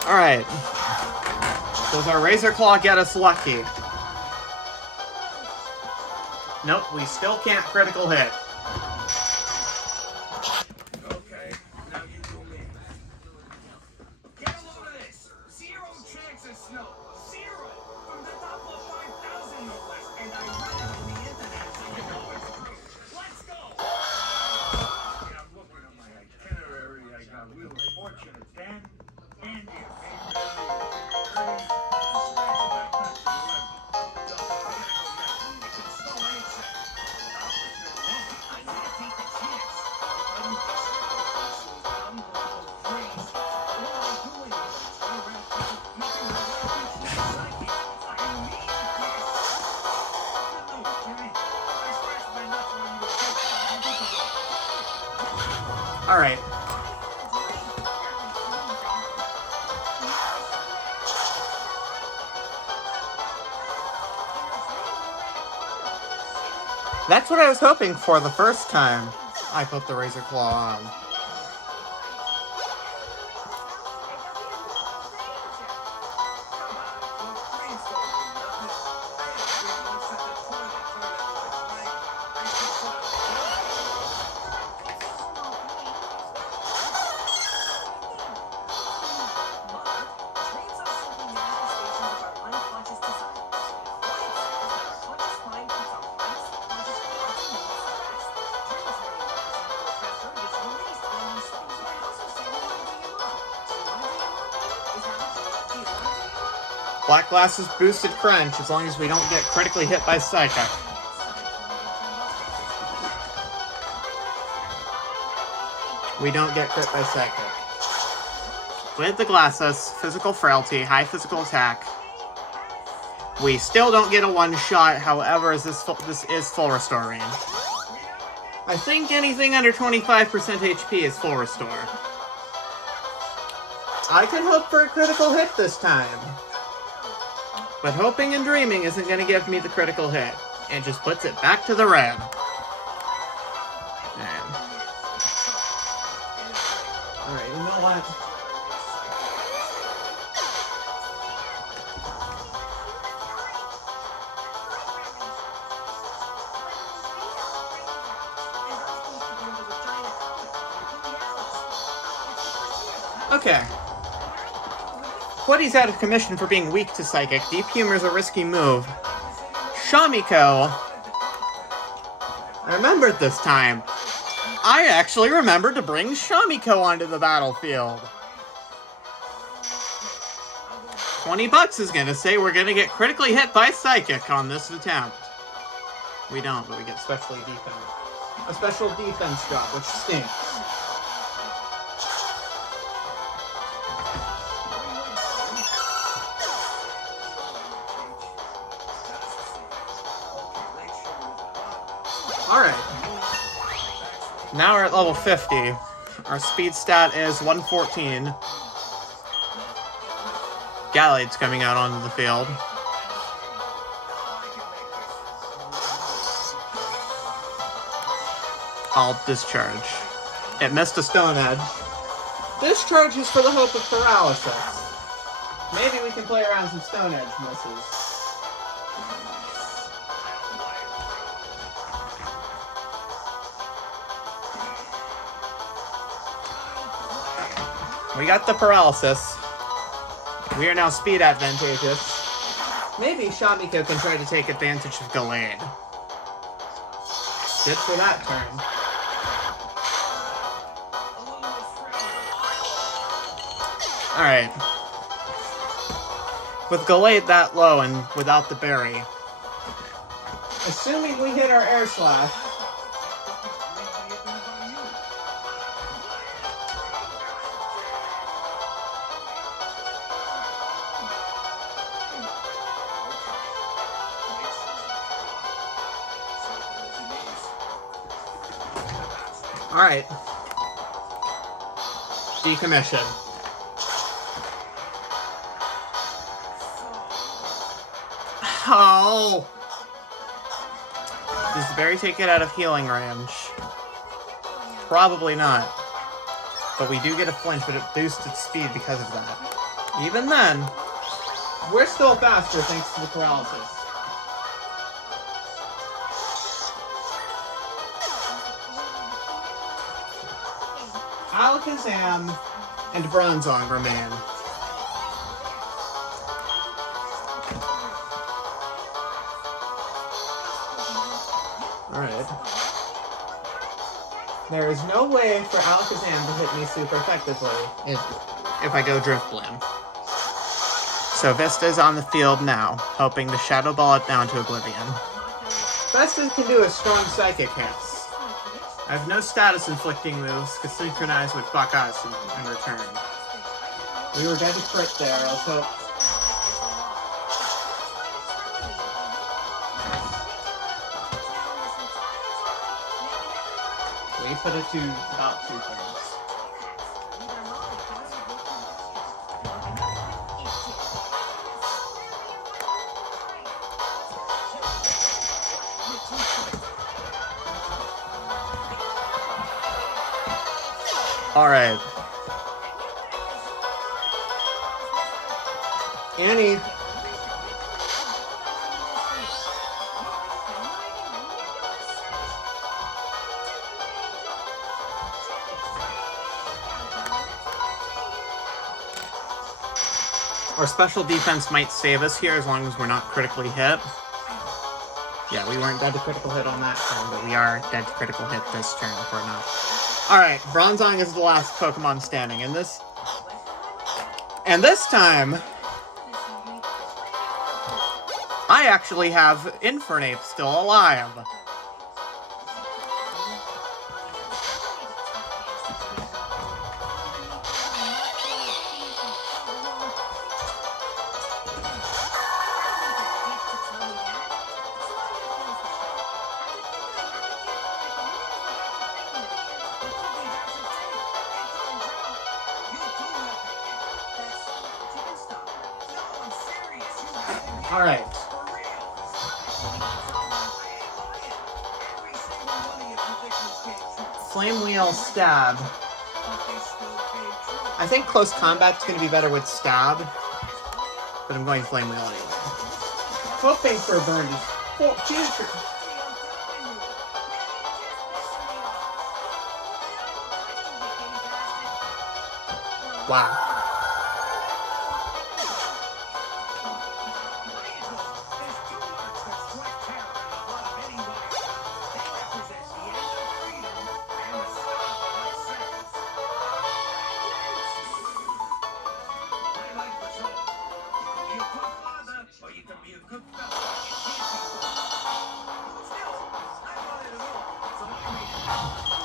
Alright. Does our Razor Claw get us lucky? Nope, we still can't critical hit. Okay, now you do me. Get a load of this. 0 chance of snow. 0. From the top of 5,000 no less. And I read it on the internet, so you know it's true. Let's go! Yeah, I'm looking at my itinerary. I got Wheel of Fortune Alright. That's what I was hoping for the first time I put the Razor Claw on. Black Glass's boosted crunch as long as we don't get critically hit by Psychic. We don't get crit by Psychic. With the Glasses, physical frailty, high physical attack. We still don't get a one-shot, however, this is full restore range. I think anything under 25% HP is full restore. I can hope for a critical hit this time. But hoping and dreaming isn't going to give me the critical hit. It just puts it back to the red. Alright, you know what? Okay. Quiddy's out of commission for being weak to Psychic. Deep Humor's a risky move. Shamiko. I remembered this time. I actually remembered to bring Shamiko onto the battlefield. $20 is gonna say we're gonna get critically hit by Psychic on this attempt. We don't, but we get special defense drop, which stinks. Alright. Now we're at level 50. Our speed stat is 114. Gallade's coming out onto the field. I'll discharge. It missed a Stone Edge. Discharge is for the hope of paralysis. Maybe we can play around some Stone Edge misses. We got the paralysis. We are now speed advantageous. Maybe Shamiko can try to take advantage of Gallade. Good for that turn. Alright. With Gallade that low and without the berry. Assuming we hit our Air Slash. Alright. Decommission. Oh! Does the berry take it out of healing range? Probably not. But we do get a flinch, but it boosts its speed because of that. Even then, we're still faster thanks to the paralysis. Alakazam and Bronzong remain. Alright. There is no way for Alakazam to hit me super effectively if I go Drift Bloom. So Vista's on the field now, hoping to Shadow Ball it down to Oblivion. Best it can do is strong Psychic hits. I have no status inflicting moves, because Synchronize would fuck us in return. We were dead to crit there, let's hope. We put it to about 2/3. Alright. Annie. Our special defense might save us here as long as we're not critically hit. Yeah, we weren't dead to critical hit on that turn, but we are dead to critical hit this turn if we're not. Alright, Bronzong is the last Pokemon standing. And this time, I actually have Infernape still alive. Alright. Flame Wheel, Stab. I think close combat's going to be better with Stab, but I'm going Flame Wheel anyway. Hoping for a burn. Wow.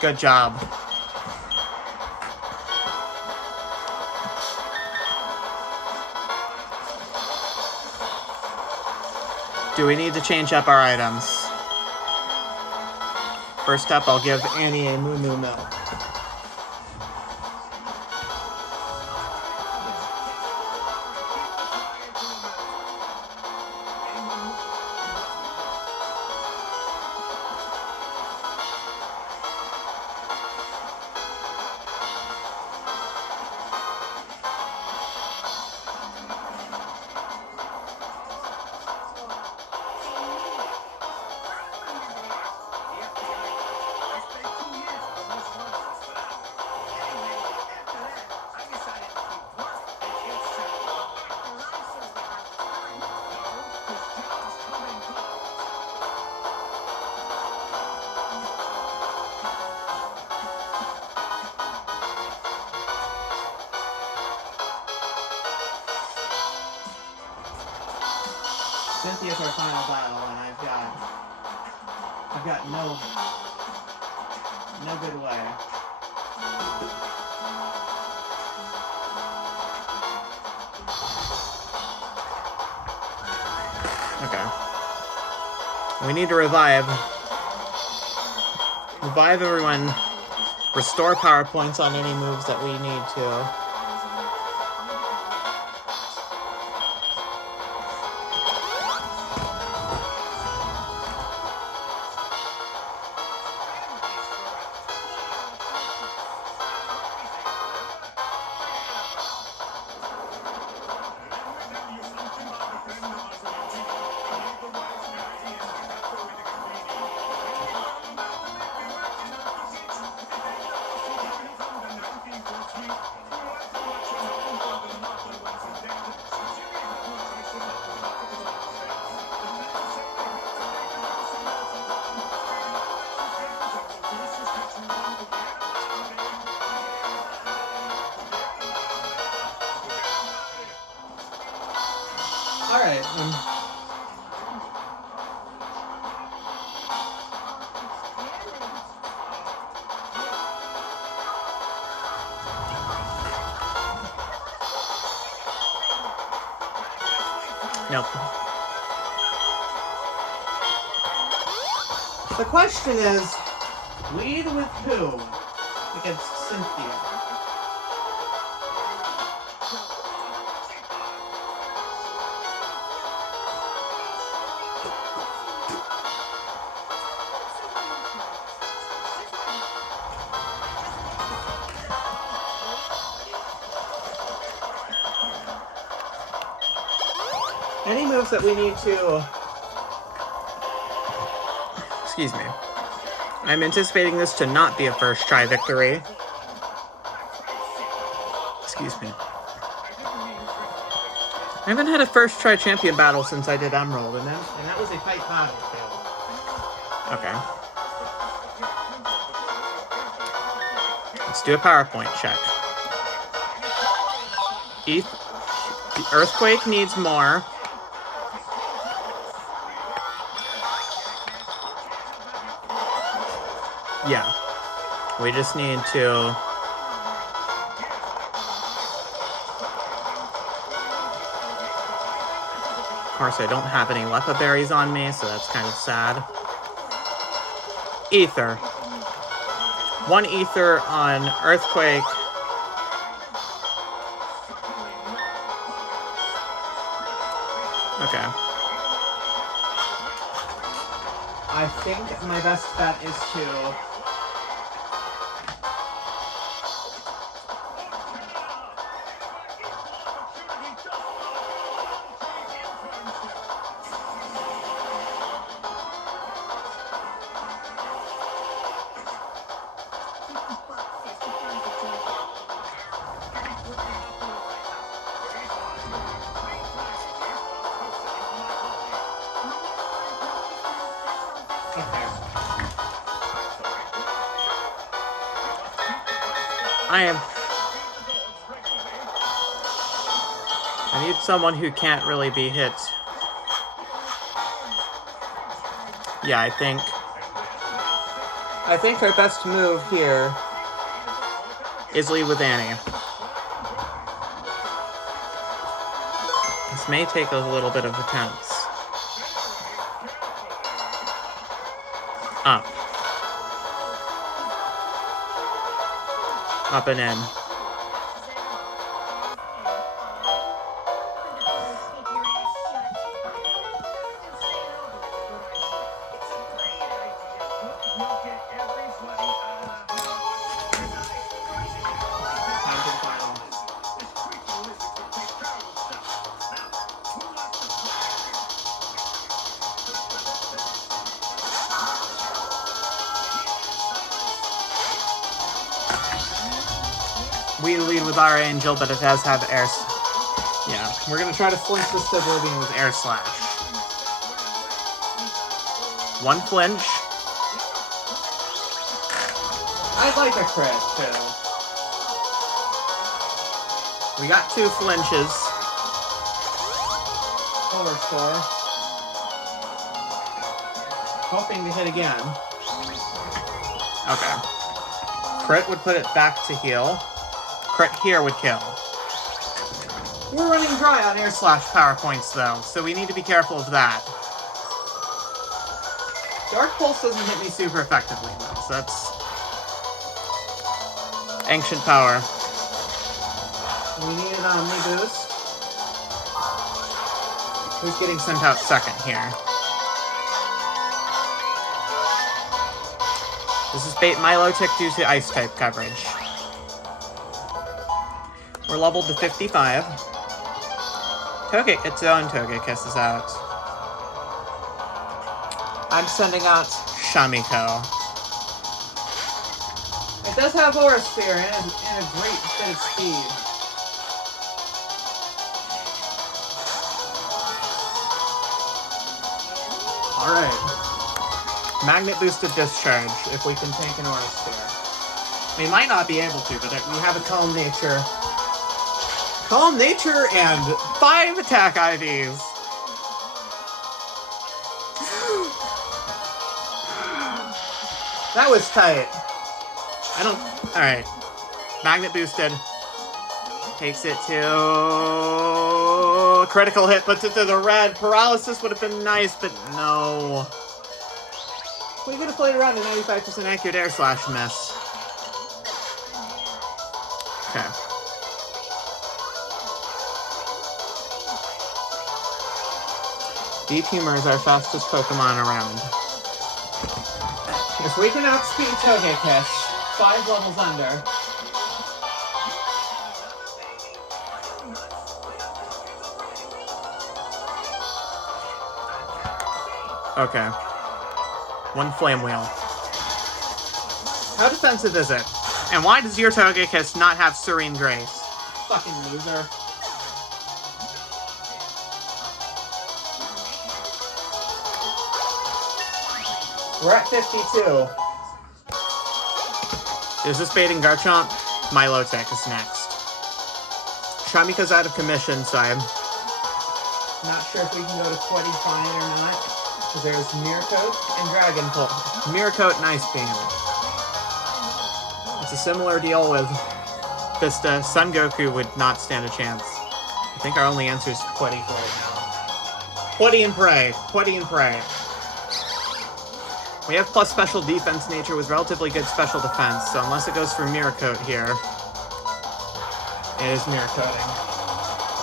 Good job. Do we need to change up our items? First up, I'll give Annie a Moo Moo Milk. Cynthia's our final battle, and I've got no good way. Okay. We need to revive everyone. Restore power points on any moves that we need to. Alright. Nope. The question is, Lead with who? Against Cynthia. Any moves that we need to... Excuse me. I'm anticipating this to not be a first try victory. Excuse me. I haven't had a first try champion battle since I did Emerald, and that was a tight battle. Okay. Let's do a PowerPoint check. The Earthquake needs more. Yeah. We just need to... Of course, I don't have any Lepa berries on me, so that's kind of sad. Ether. 1 Ether on Earthquake. Okay. I think my best bet is to... I need someone who can't really be hit. Yeah, I think our best move here is lead with Annie. This may take a little bit of attempts. Up. Up and in. We lead with our Angel, but it does have air... Yeah, we're going to try to flinch this to Oblivion with Air Slash. 1 flinch. I'd like a crit, too. We got 2 flinches. Overscore. Hoping to hit again. Okay. Crit would put it back to heal. Crit here would kill. We're running dry on Air Slash power points, though, so we need to be careful of that. Dark Pulse doesn't hit me super effectively, though, so that's... Ancient Power. We need an Omni Boost. Who's getting sent out second here? This is bait Milotic due to Ice-type coverage. We're leveled to 55. Togekiss is out. I'm sending out Shamiko. It does have Aura Sphere and a great bit of speed. Alright. Magnet boosted discharge if we can tank an Aura Sphere. We might not be able to, but we have a Calm Nature. Calm Nature and 5 attack IVs. That was tight. Alright. Magnet boosted. Takes it to... Critical hit, puts it to the red. Paralysis would have been nice, but no. We could have played around a 95% accurate air slash miss. Okay. Deep Humor is our fastest Pokemon around. If we can outspeed Togekiss 5 levels under, okay. 1 Flame Wheel. How defensive is it? And why does your Togekiss not have Serene Grace? Fucking loser. We're at 52. Is this baiting Garchomp? Milotic is next. Shamika's out of commission, so I'm not sure if we can go to 25 or not. Because there's Mirror and Dragon Pulse. Mirror and Ice Beam. It's a similar deal with Vista. Sun Goku would not stand a chance. I think our only answer is Putty for right now. Putty and Pray. Putty and Pray. We have plus special defense nature with relatively good special defense, so unless it goes for Mirror Coat here, it is Mirror Coating.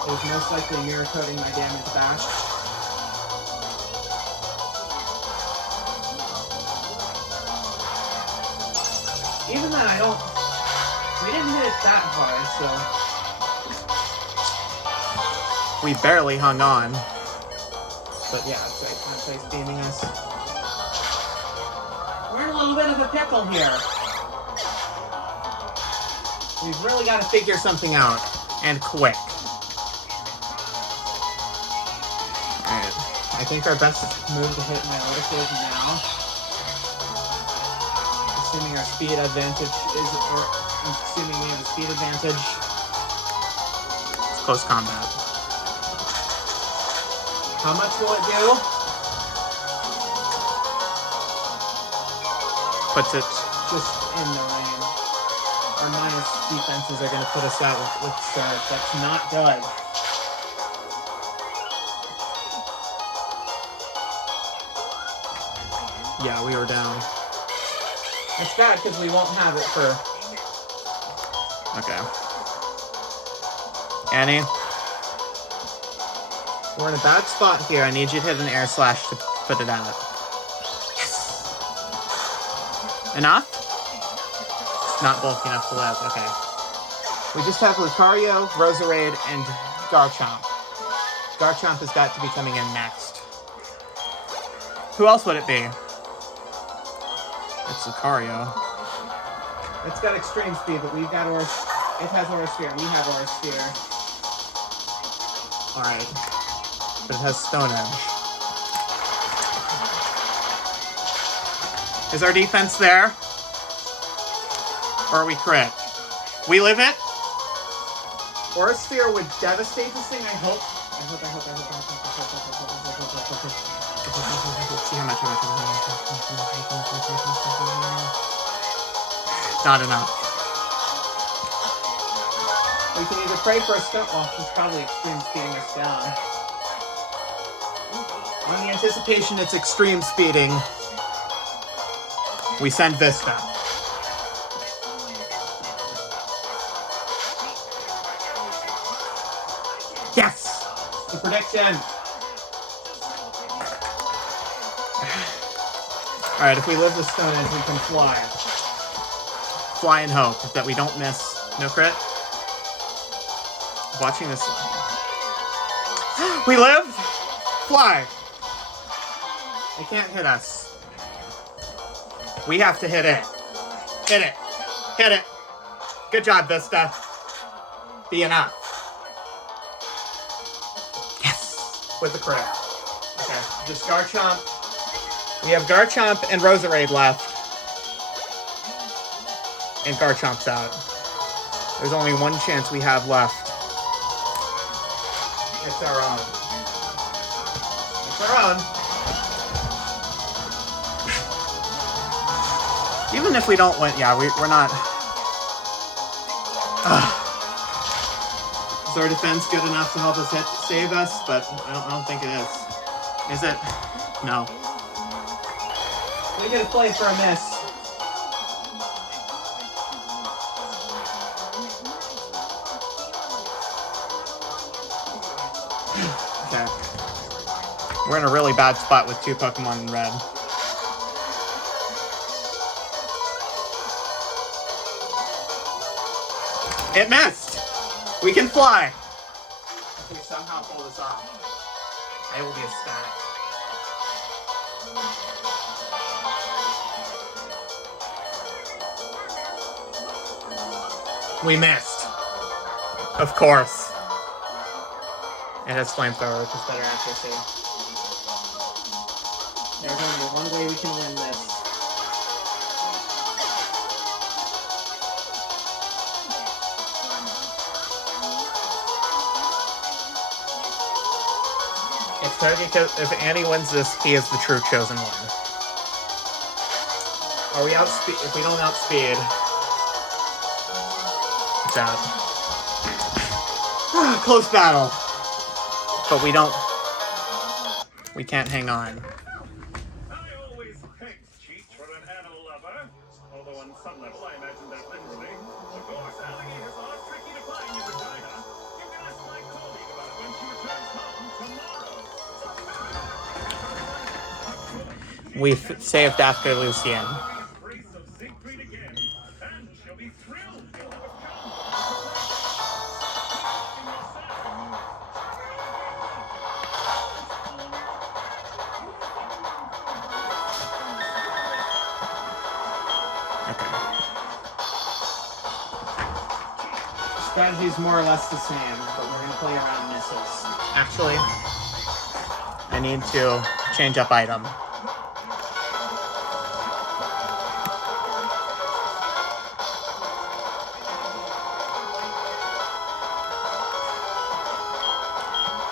It is most likely Mirror Coating my damage back. Even then, we didn't hit it that hard, so we barely hung on. But yeah, it's like Ice Beaming us. We're in a little bit of a pickle here. We've really got to figure something out, and quick. Alright, I think our best move to hit Milotic is now. Assuming our speed advantage is, or assuming we have a speed advantage. It's close combat. How much will it do? Puts it just in the range. Our minus defenses are going to put us out with starts. That's not good. Yeah, we were down. It's bad because we won't have it for... Okay. Annie? We're in a bad spot here. I need you to hit an air slash to put it out. Enough? It's not bulky enough to live. Okay. We just have Lucario, Roserade, and Garchomp. Garchomp has got to be coming in next. Who else would it be? It's Lucario. It's got extreme speed, but we've got it has Aura Sphere. We have Aura Sphere. Alright. But it has Stone Edge. Is our defense there? Or are we crit? We live it? Aura Sphere would devastate this thing, I hope. Let's see how much. Not enough. We can either pray for a stone. Well, he's probably extreme speeding us down. On the anticipation it's extreme speeding, we send Vista. Yes! The prediction! Alright, if we live the Stone Edge, we can fly. Fly and hope that we don't miss. No crit? Watching this... We lived! Fly! They can't hit us. We have to hit it. Hit it. Hit it. Good job, Vista. Be enough. Yes! With the crit. Okay, just Garchomp. We have Garchomp and Roserade left. And Garchomp's out. There's only one chance we have left. It's our own. It's our own. Even if we don't win, yeah, we're not... Is our defense good enough to help us save us? But I don't think it is. Is it? No. We get a play for a miss. Okay. We're in a really bad spot with 2 Pokemon in red. It missed! We can fly! If we somehow pull this off, I will be ecstatic. We missed. Of course. It has flamethrower, which is better accuracy. There's only one way we can win this. If Annie wins this, he is the true chosen one. Are we outspeed? If we don't outspeed, it's out. Close battle. But we can't hang on. I always picked Cheech for an animal lover. Although on some level I imagine that literally. Of course, alligators are tricky to find in Regina. You can ask my colleague about it when she returns home tomorrow. We saved after Lucian. Embrace of Siegfried again. And she'll be thrilled you'll have a Strategy's more or less the same, but we're gonna play around missiles. Actually, I need to change up item.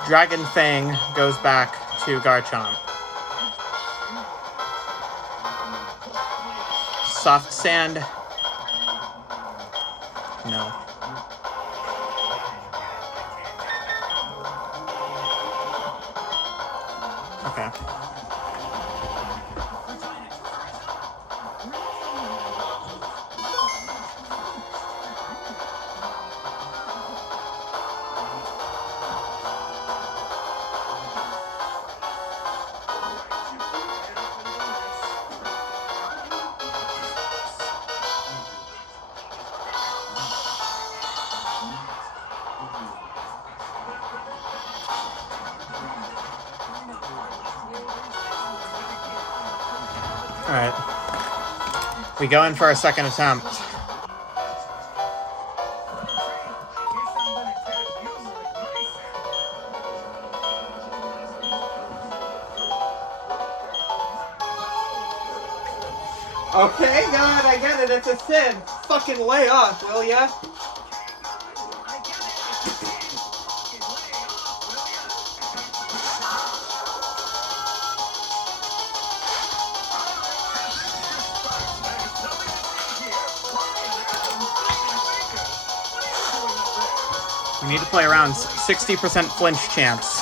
Dragon Fang goes back to Garchomp. Soft Sand. No. Okay. Alright. We go in for a second attempt. Okay, God, I get it. It's a Sid. Fucking lay off, will ya? We need to play around 60% flinch chance.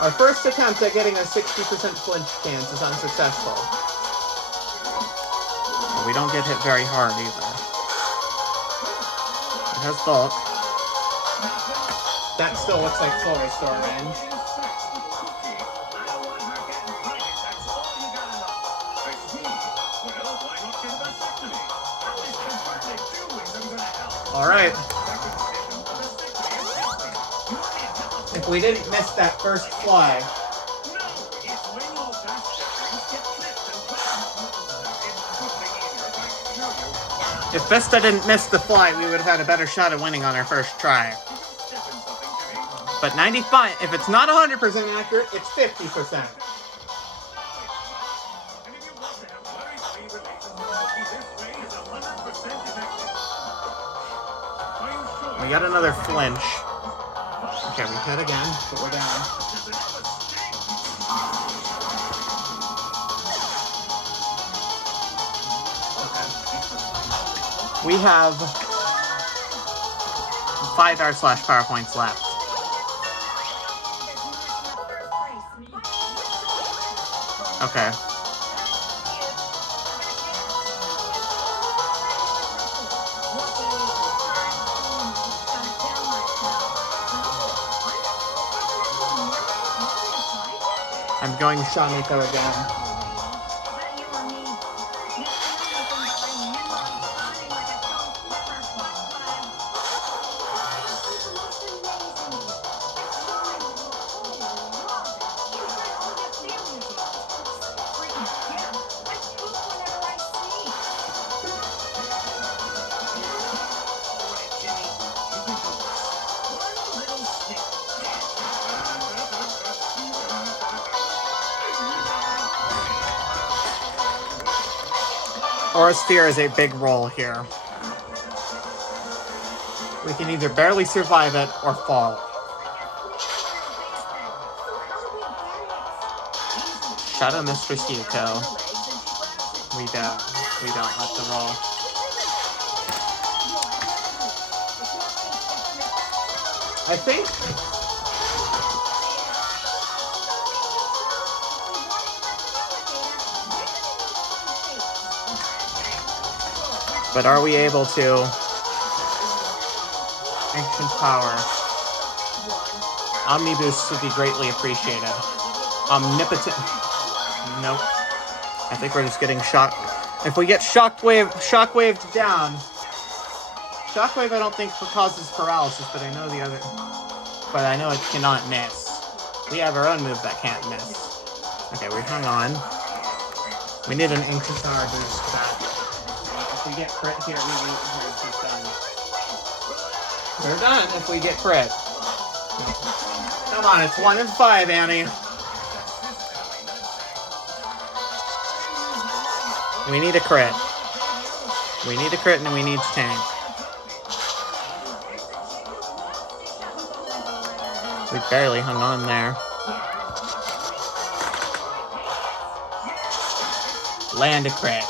Our first attempt at getting a 60% flinch chance is unsuccessful. But we don't get hit very hard either. It has bulk. That still looks like full restore range. Alright. If we didn't miss that first fly. If Vesta didn't miss the fly, we would have had a better shot at winning on our first try. But 95, if it's not 100% accurate, it's 50%. We got another flinch. Okay, we hit again, but we're down. Okay. We have 5 R/power points left. Okay. I'm going Shamiko again. Orosphere is a big role here. We can either barely survive it or fall. Shadow Mistress Yuko. We don't let the roll. I think but are we able to? Ancient power. Omniboost would be greatly appreciated. Omnipotent. Nope. I think we're just getting shocked. If we get shockwaved down. Shockwave I don't think causes paralysis, but I know the other. But I know it cannot miss. We have our own move that can't miss. Okay, we hung on. We need an ancient power boost back. If we get crit here, we're done. We're done if we get crit. Come on, it's 1 in 5, Annie. We need a crit. We need a crit and we need tank. We barely hung on there. Land a crit.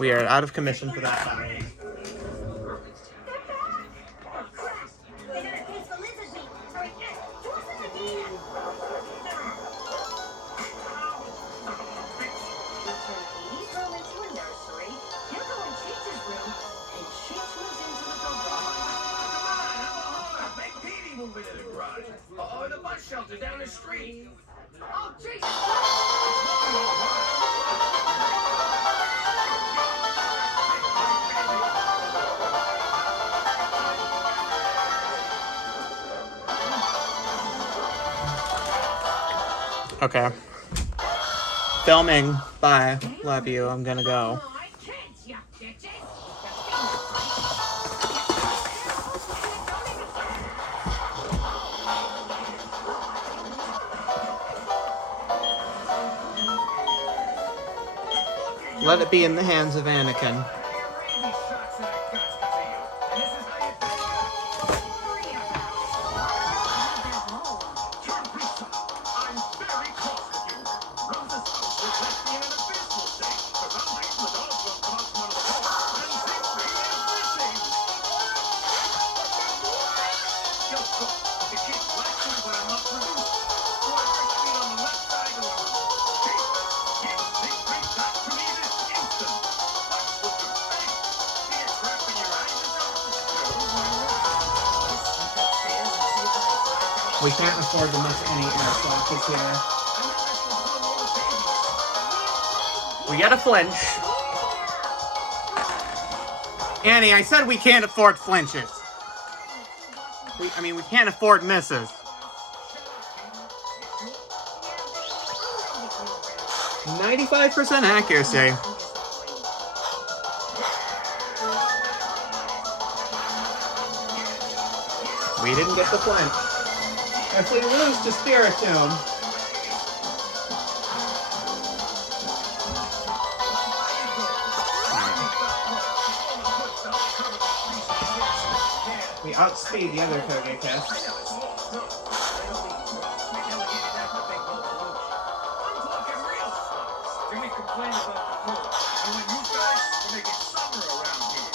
We are out of commission for that battle. Oh, the bus shelter down the street. Oh, Jesus! Okay. Filming. Bye. Love you. I'm gonna go. Let it be in the hands of Anakin. We can't afford to miss any air flashes here. We get a flinch. Annie, I said we can't afford flinches. We can't afford misses. 95% accuracy. We didn't get the flinch. If we lose to Spiritomb, we outspeed the other Togekiss. Then we complain about the cold. And when you guys are making summer around here.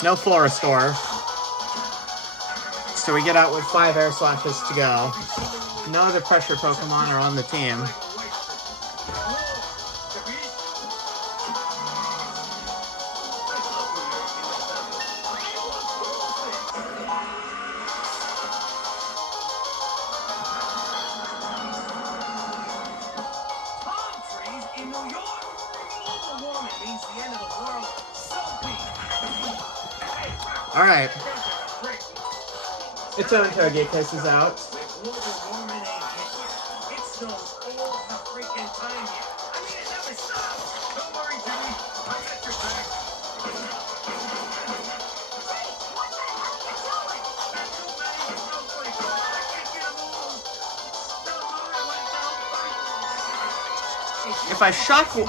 No Floristore. So we get out with 5 air slashes to go. No other pressure Pokemon are on the team. Alright. Its own Togekiss is out.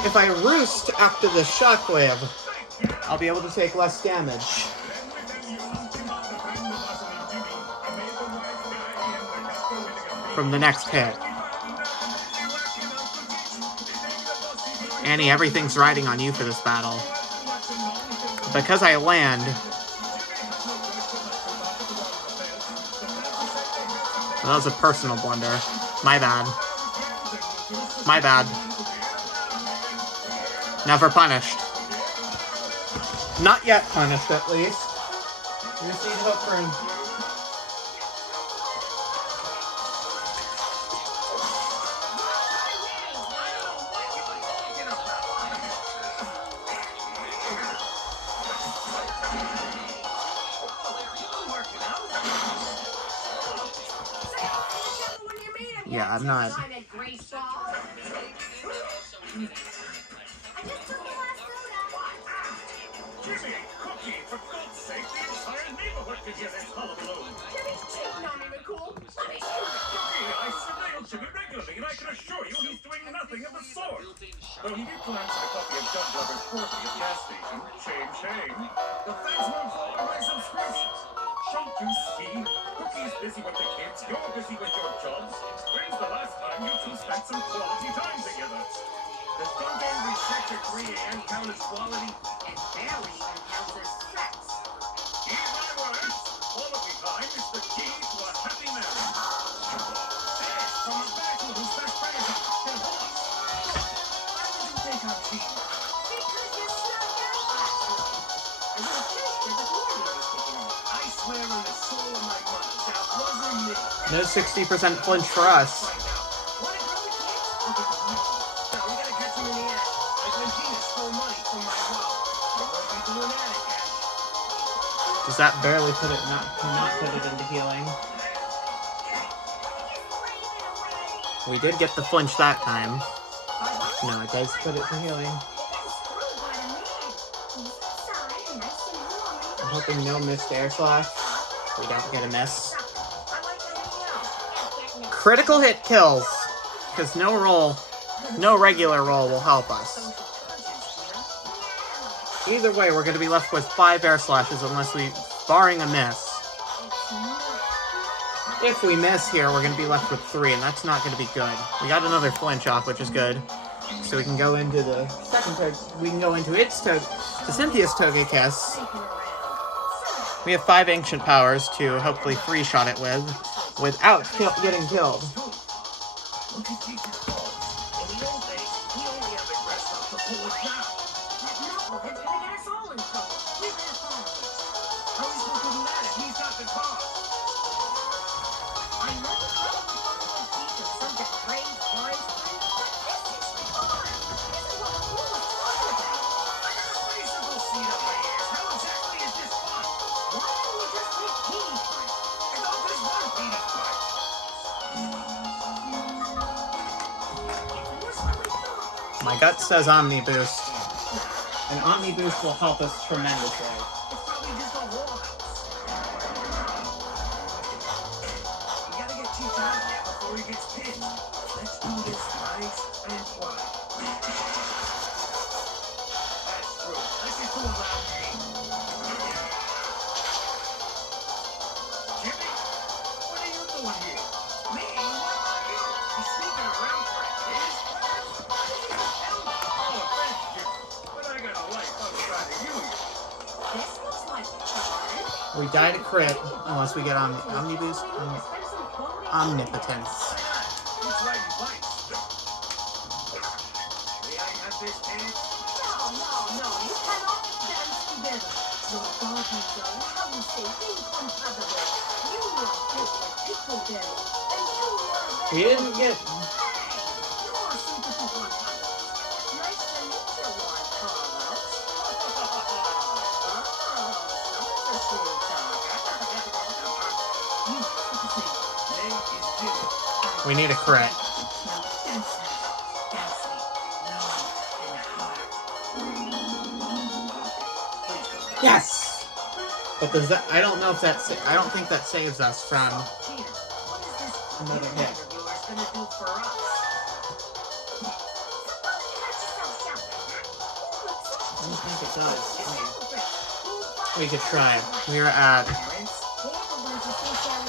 If I roost after the shockwave, I'll be able to take less damage from the next hit. Annie, everything's riding on you for this battle. Because I land, that was a personal blunder. My bad. My bad. Never punished. Not yet punished, at least. You just need hook for... Yeah, I'm not... Jimmy, Cookie, for God's sake, the entire neighborhood could hear this hullabaloo. Jimmy's cheating on me, McCool. Let me shoot him. Cookie, I surveil Jimmy regularly, and I can assure you he's doing nothing of the sort. Though he did glance at a copy of Jug Lover's 40 at the gas station. Shame, shame. The feds won't fall on my subscription. Don't you see? Cookie's busy with the kids, you're busy with your jobs. When's the last time you two spent some quality time together? Does Sunday reset at 3 a.m. count as quality? And barely even counts as sex. Heed my words. Quality time is the key to a happy marriage. This from a bachelor whose best friend is a f***ing horse. Why would you think I'm cheating? Because you snuck out last night. I would have finished it before you was kicking off. I swear on the soul of my mother, that wasn't me. No 60% flinch for us. Want to grow the kids? No, we gotta catch him in the act. Like when Gina stole money from my wallet. I won't be doing that again. Does that barely put it not put it into healing? We did get the flinch that time. No, it does put it to healing. I'm hoping no missed air slash. We don't get a miss. Critical hit kills. Because no regular roll will help us. Either way, we're going to be left with 5 air slashes unless barring a miss. If we miss here, we're going to be left with 3, and that's not going to be good. We got another flinch off, which is good. So we can go into the second we can go into Cynthia's Togekiss. We have 5 ancient powers to hopefully 3-shot it with, without getting killed. Look at Teacher's balls. In the old days, he only had the dressed up to pull it down. No, it's gonna get us all in trouble. We better follow it. How is he supposed to do that if he's got the car? I know the trouble with following Pete and some depraved wise friend, but this is fun. This is what McCool was talking about. I got a bicycle seat on my ears. How exactly is this fun? Why don't we just take Petey's part? I thought this was Petey's part. My gut says Omni Boost. And Omni Boost will help us tremendously. It's probably just a whorehouse. We gotta get Cheech out of there before he gets pinned. Let's do this nice and quiet. That's true. Let's just do a loud game. Jimmy, what are you doing here? Me? What about you? He's sneaking around for a kiss? Why did you just tell me? Oh, thanks, Jimmy. But I got a life outside of you. This looks like fun. We die to crit unless we get on Omniboost. Omnipotence. Looks like you bites. May I have this dance? No, you cannot dance together. Your bodies are, how we say, incompatible. You are built like pickleberry, and you are We didn't get. Hey, you are super duper Carlos. Nice to meet you, Lord Carlos. Oh, so it's a sweet talk. You, Name is Jimmy. We need a crit. now dance me, long and hard. Yes. But does that? I don't know if that's. I don't think that saves us from Gina, what is this another new hit. of yours gonna do for us? I don't think it does. I mean, we could try. We are at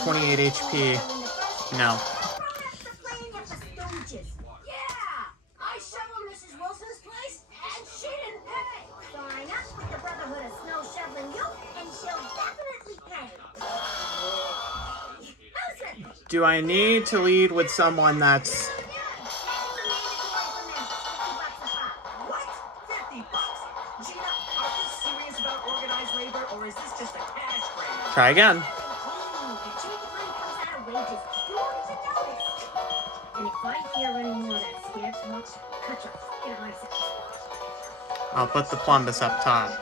28 HP. No. Yeah! I shoveled Mrs. Wilson's place, and she didn't pay. Fine, I'll put the Brotherhood of Snow shoveling you, and she'll definitely pay. How's it? Do I need to lead with someone that's? What? $50? Gina, are you serious about organized labor, or is this just a cash grab? Try again. And if I hear any more of that scared talk, cut your fucking eyes out. I'll put the plumbus up top. That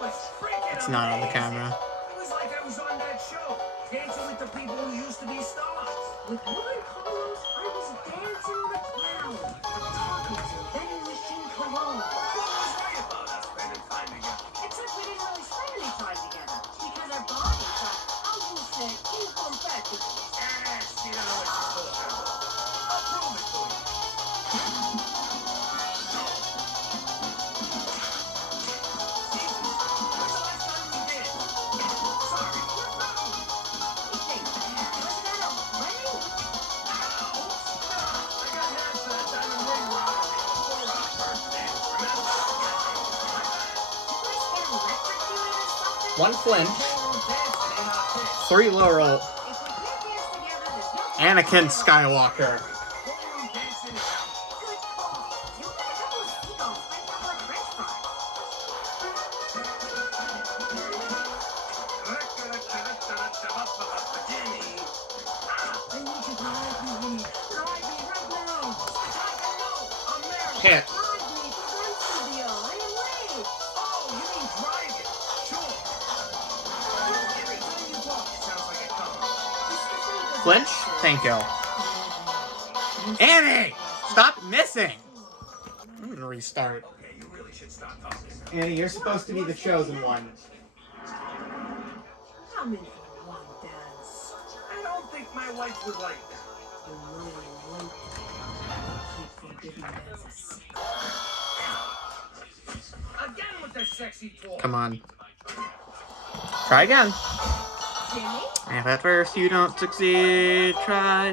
was freaking It's not on the amazing. camera. It was like I was on that show, dancing with the people who used to be stars. With Lord Carlos, I was dancing the clown, talking to vending machine cologne. What was right about us spending time together? Except we didn't really spend any time together because our bodies are, how you say, incompatible. Yes, you don't know what you're talking about. I'll prove it to you. Jesus, when's the last time we did? Sorry. Hey, was that a wedding? I got half that diamond ring robbery before our first dance, remember? Did you guys get electrocuted or something? One flinch, Oh, dancing in our pits. 3 low roll. If we can't dance together, there's no Anakin Skywalker. Ballroom dancing is out. good call. You got a couple of seagulls fighting over a french fry. Jimmy. I need you to ride me, honey. Ride me right now. Hit. Ride me for Run Studio. I am late. Oh, you mean driving? Sure. Every time you talk, it sounds like a cover. Flinch. Thank you. Annie, stop missing. I'm gonna restart. Okay, you really should stop talking. Annie, you're supposed to be the chosen one. Come in for one dance. I don't think my wife would like that. You know I won't. Keep forgiving as a secret. Again with the sexy talk. Come on. Try again. Jimmy? If at first you don't succeed, try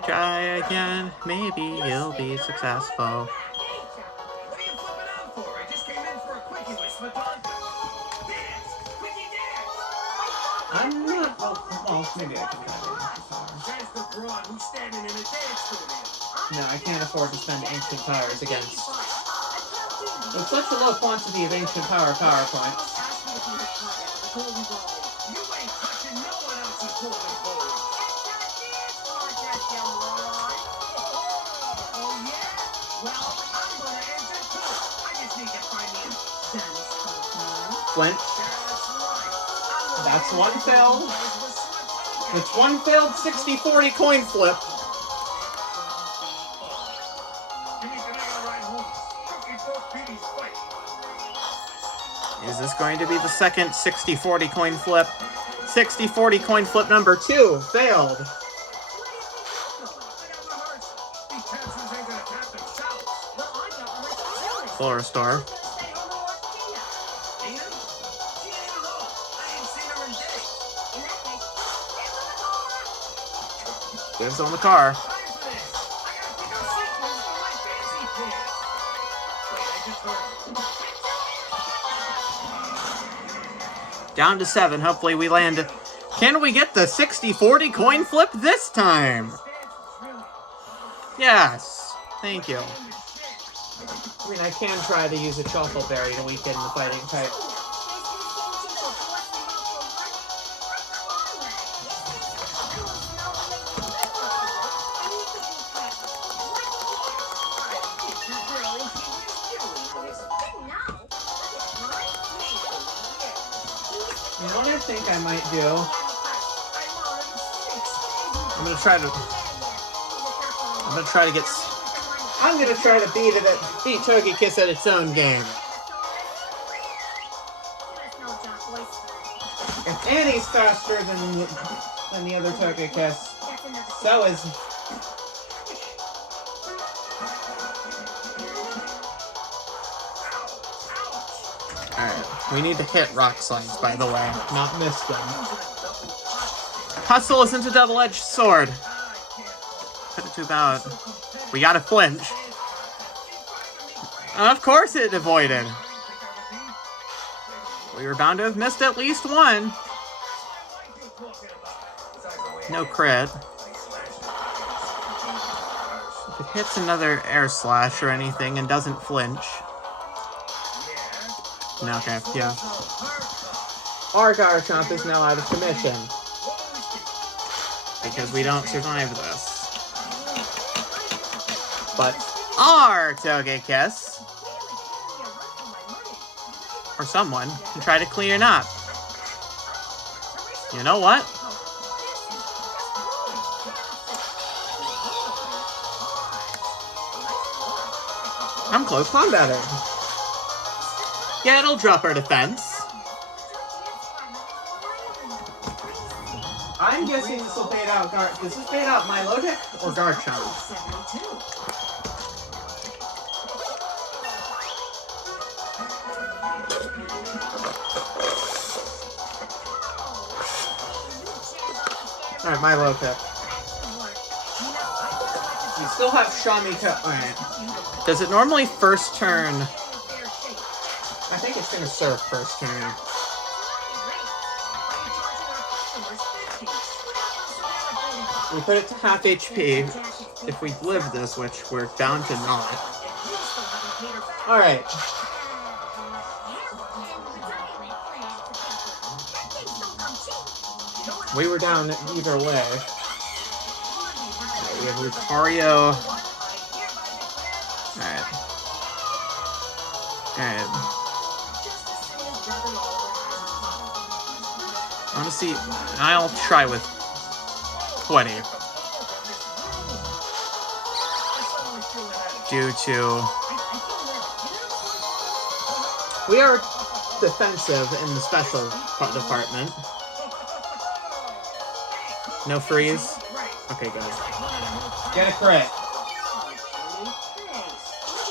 again. Maybe you'll be successful. What are you flipping out for? I just came in for a quickie with Smadon. Dance! Quickie dance! I'm not. Well, maybe I can try it. There's the broad who's standing in a dance studio. No, I can't afford to spend ancient powers against. With such a low quantity of ancient power points. Ask me if you have caught it with the golden ball. You ain't touching no one else's golden bowl. Oh yeah? Well, I'm gonna enter too. I just need to find me a dance partner. Flint. That's right. That's one failed. It's one failed 60-40 coin flip. Is this going to be the second 60-40 coin flip? 60-40 coin flip number 2 failed. Full restore. Gives on the car. Down to 7. Hopefully we land. Can we get the 60-40 coin flip this time? Yes. Thank you. I mean, I can try to use a chocolate berry to weaken the fighting type. You know what I think I might do? I'm gonna try to beat Togekiss at its own game. If Annie's faster than the other Togekiss, so is. Alright, we need to hit rock slides, by the way, not miss them. Hustle isn't a double-edged sword. Put it to about. We gotta flinch. Of course it avoided. We were bound to have missed at least one. No crit. If it hits another air slash or anything and doesn't flinch. No, okay, yeah. Our Garchomp is now out of commission. Because we don't survive this. But our Togekiss, or someone, can try to clean up. You know what? I'm close combating. Yeah, it'll drop our defense. I'm guessing this will bait out Does this bait out Milotic or Garchomp? Alright, Milotic. We still have Shamika. Alright. Does it normally first turn? I think it's gonna surf first turn. We put it to half HP. If we live this, which we're down to not. Alright. We were down either way. We have Lucario. Alright. Alright. I want to see. I'll try with 20. Due to. We are defensive in the special department. No freeze? Okay, good. Get a crit.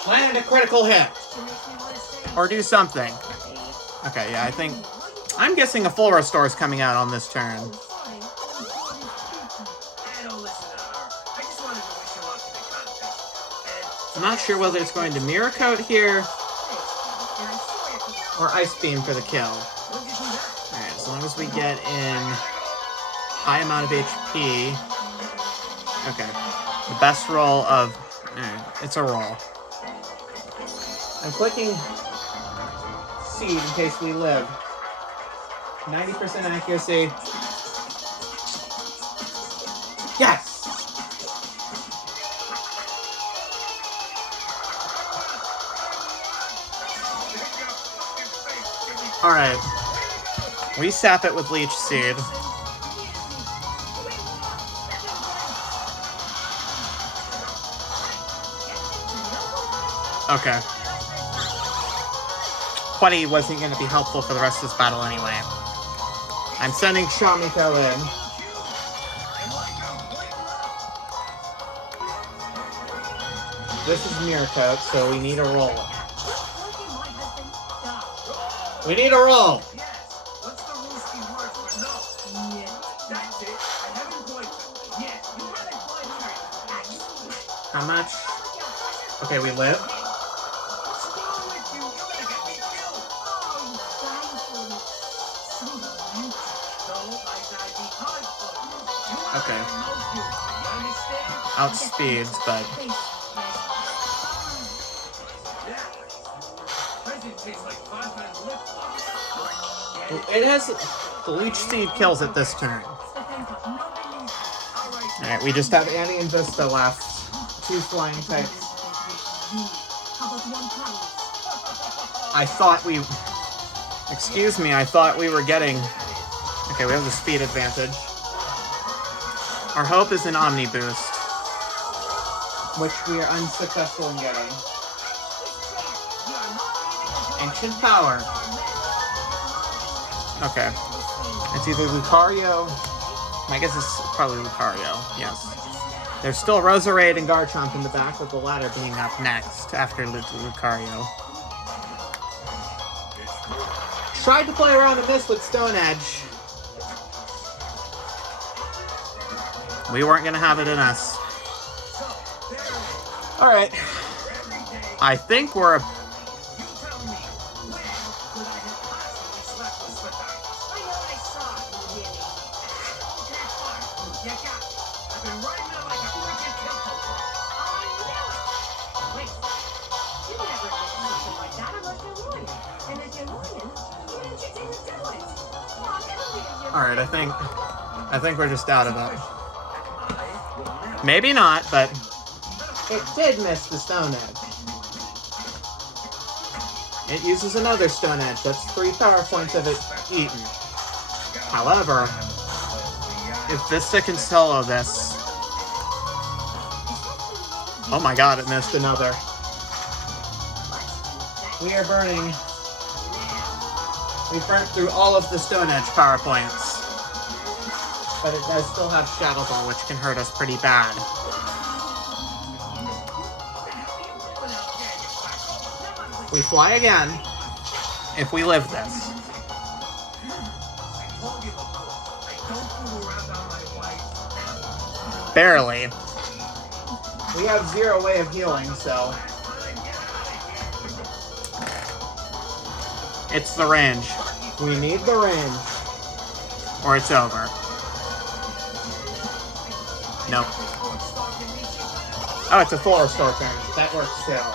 Land a critical hit. Or do something. Okay, yeah, I think. I'm guessing a full restore is coming out on this turn. I'm not sure whether it's going to Mirror Coat here or Ice Beam for the kill. Alright, as long as we get in high amount of HP. Okay. The best roll of... it's a roll. I'm clicking Seed in case we live. 90% accuracy. Yes! Alright. We sap it with Leech Seed. Okay. 20 wasn't going to be helpful for the rest of this battle anyway. I'm sending Shamiko in. This is Mirror Coat, so we need a roll. We need a roll! How much? Okay, we live. Okay. Outspeeds, but it has the leech seed kills it this turn. Alright, we just have Annie and Vista left. 2 flying types. I thought we... Excuse me, I thought we were getting... Okay, we have the speed advantage. Our hope is an Omni boost, which we are unsuccessful in getting. Ancient Power. Okay. It's either Lucario... I guess it's probably Lucario, yes. There's still Roserade and Garchomp in the back, with the latter being up next after Lucario. Tried to play around a miss with Stone Edge. We weren't going to have it in us. Alright. I think we're... Alright, I think we're just out of it. Maybe not, but it did miss the Stone Edge. It uses another Stone Edge. That's 3 power points of it eaten. However, if Vista can solo this... Oh my god, it missed another. We are burning... We've burnt through all of the Stone Edge power points. But it does still have Shadow Ball, which can hurt us pretty bad. We fly again, if we live this. Barely. We have 0 way of healing, so... It's the range. We need the range. Or it's over. Nope. Oh, it's a full restore turn. That works still.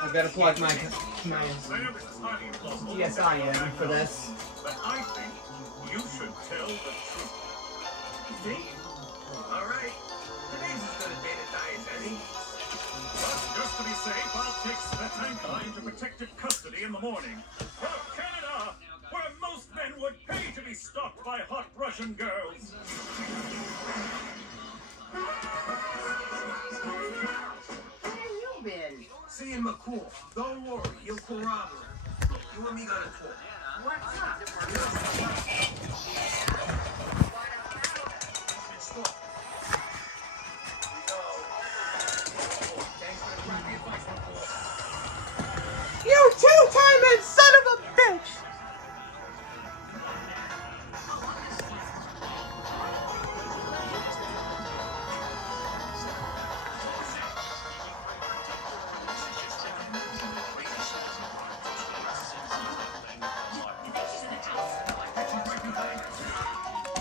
I've got to plug my DSI in for this. But I think you should tell the truth. See? Alright. Today's as good a day to die as any. But just to be safe, I'll take the tank line to protective custody in the morning. For Canada, where most men would pay to be stalked by hot Russian girls. Seeing McCool. Don't worry, he'll corroborate. You and me got a talk. What's up? You two-timing son of a bitch!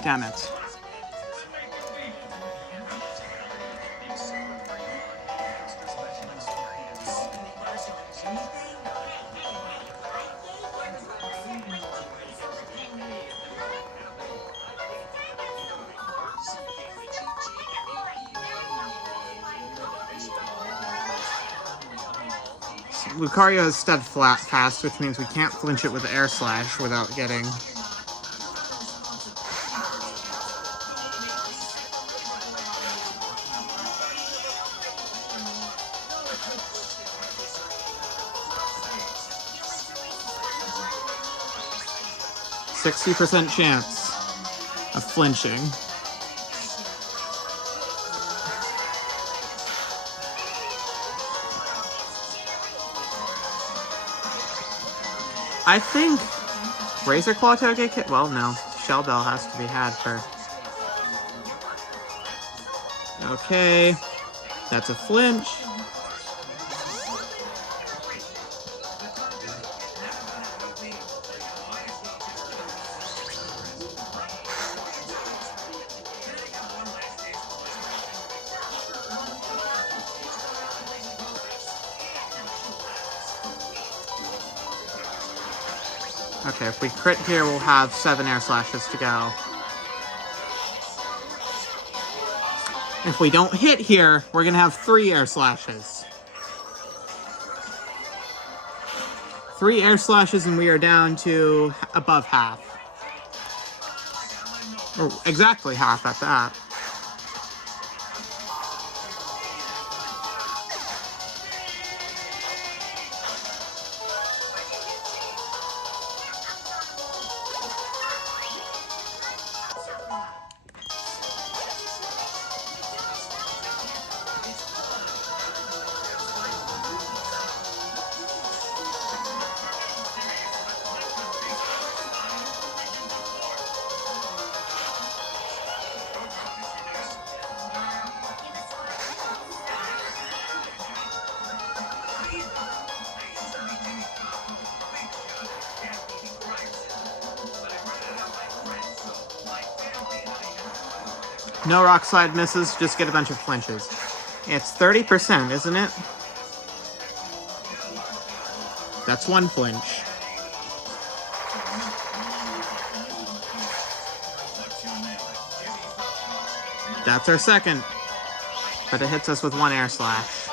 Damn it. Lucario has stepped flat fast, which means we can't flinch it with Air Slash without getting... %60 chance of flinching. I think Razor Claw Togekick hit. Well, no. Shell Bell has to be had for. Okay. That's a flinch. Okay, if we crit here, we'll have 7 Air Slashes to go. If we don't hit here, we're going to have 3 Air Slashes. 3 Air Slashes and we are down to above half. Or exactly half at that. No Rock Slide misses, just get a bunch of flinches. It's 30%, isn't it? That's 1 flinch. That's our second. But it hits us with 1 Air Slash.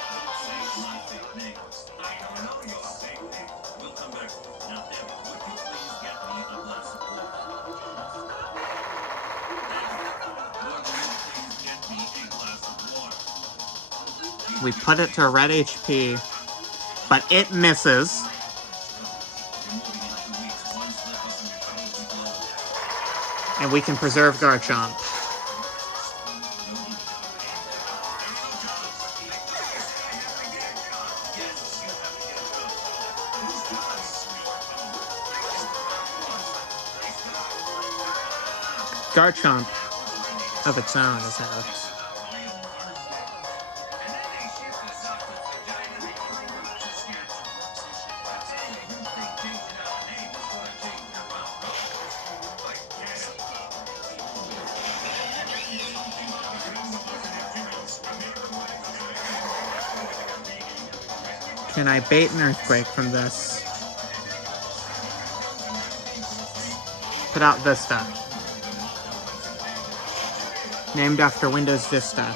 We put it to red HP, but it misses. And we can preserve Garchomp. Garchomp of its own is out. Can I bait an Earthquake from this? Put out Vista. Named after Windows Vista.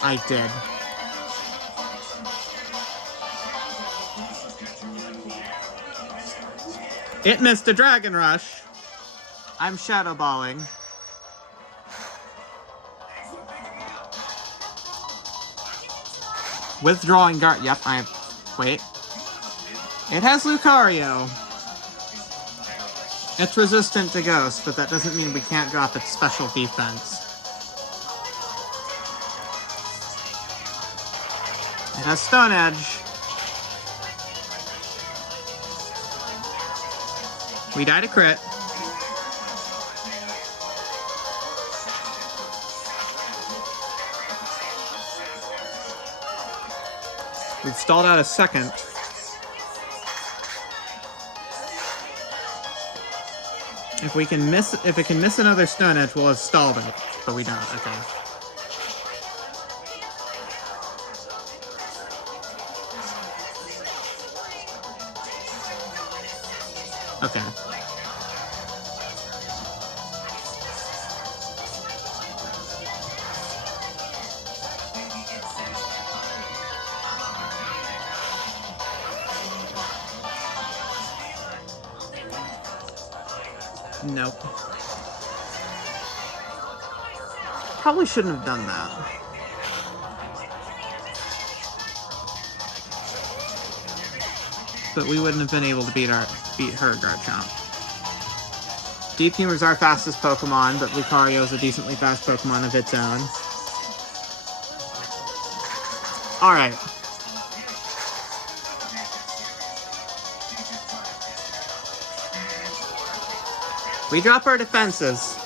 I did. It missed a Dragon Rush. I'm Shadow Balling. Withdrawing Guard. Yep, wait. It has Lucario. It's resistant to Ghost, but that doesn't mean we can't drop its special defense. It has Stone Edge. We died a crit. We've stalled out a second. If it can miss another Stone Edge, we'll have stalled it, but we don't. Okay. Okay. Nope. Probably shouldn't have done that. But we wouldn't have been able to beat her Garchomp. Deep Humor is our fastest Pokemon, but Lucario is a decently fast Pokemon of its own. Alright. We drop our defenses.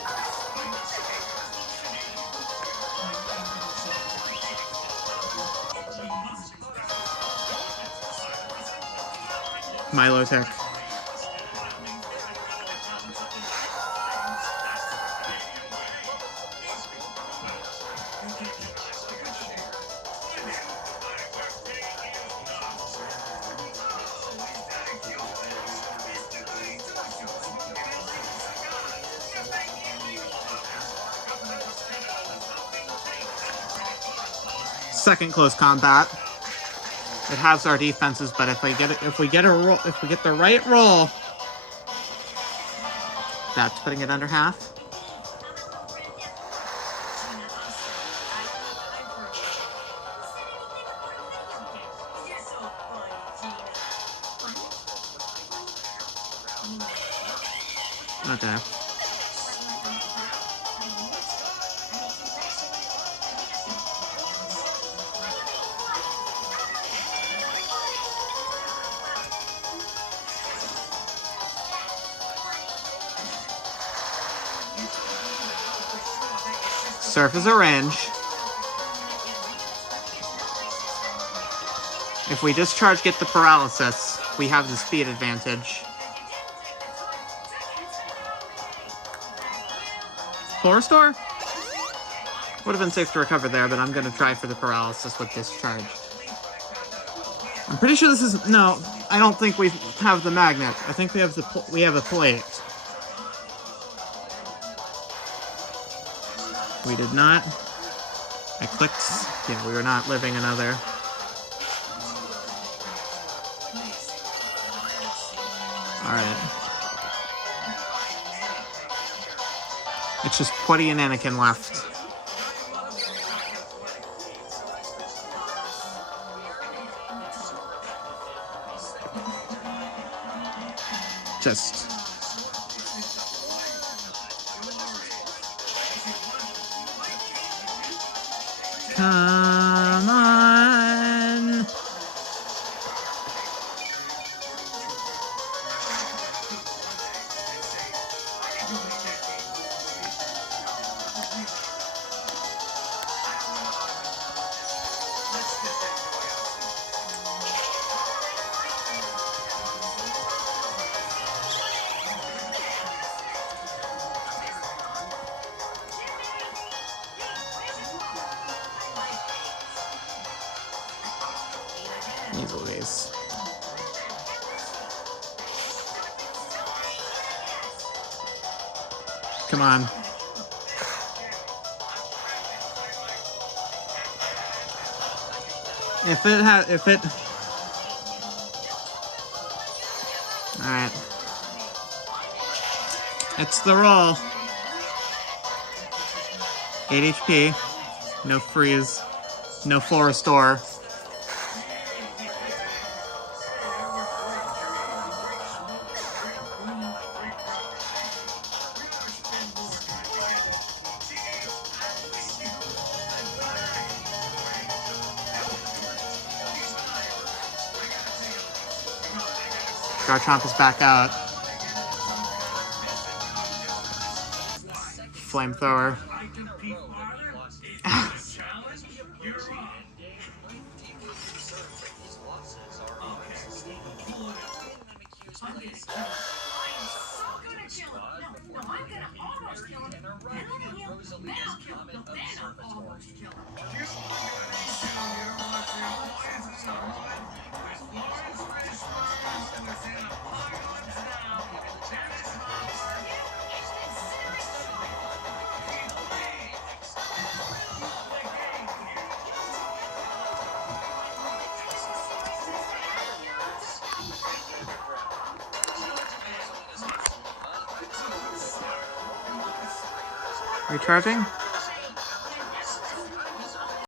Milotech. Second close combat. It has our defenses, but if we get the right roll, that's putting it under half. Okay. Surf is a range. If we discharge, get the paralysis, we have the speed advantage. Forestore? Would have been safe to recover there, but I'm going to try for the paralysis with discharge. I'm pretty sure this is... No, I don't think we have the magnet. I think we have a plate. We did not. I clicked. Yeah, we were not living another. Alright. It's just Putty and Anakin left. Just... Come on! Evilways. Come on. If it... Alright. It's the roll. 8 HP. No freeze. No full restore. Garchomp is back out. Flamethrower. Recharging?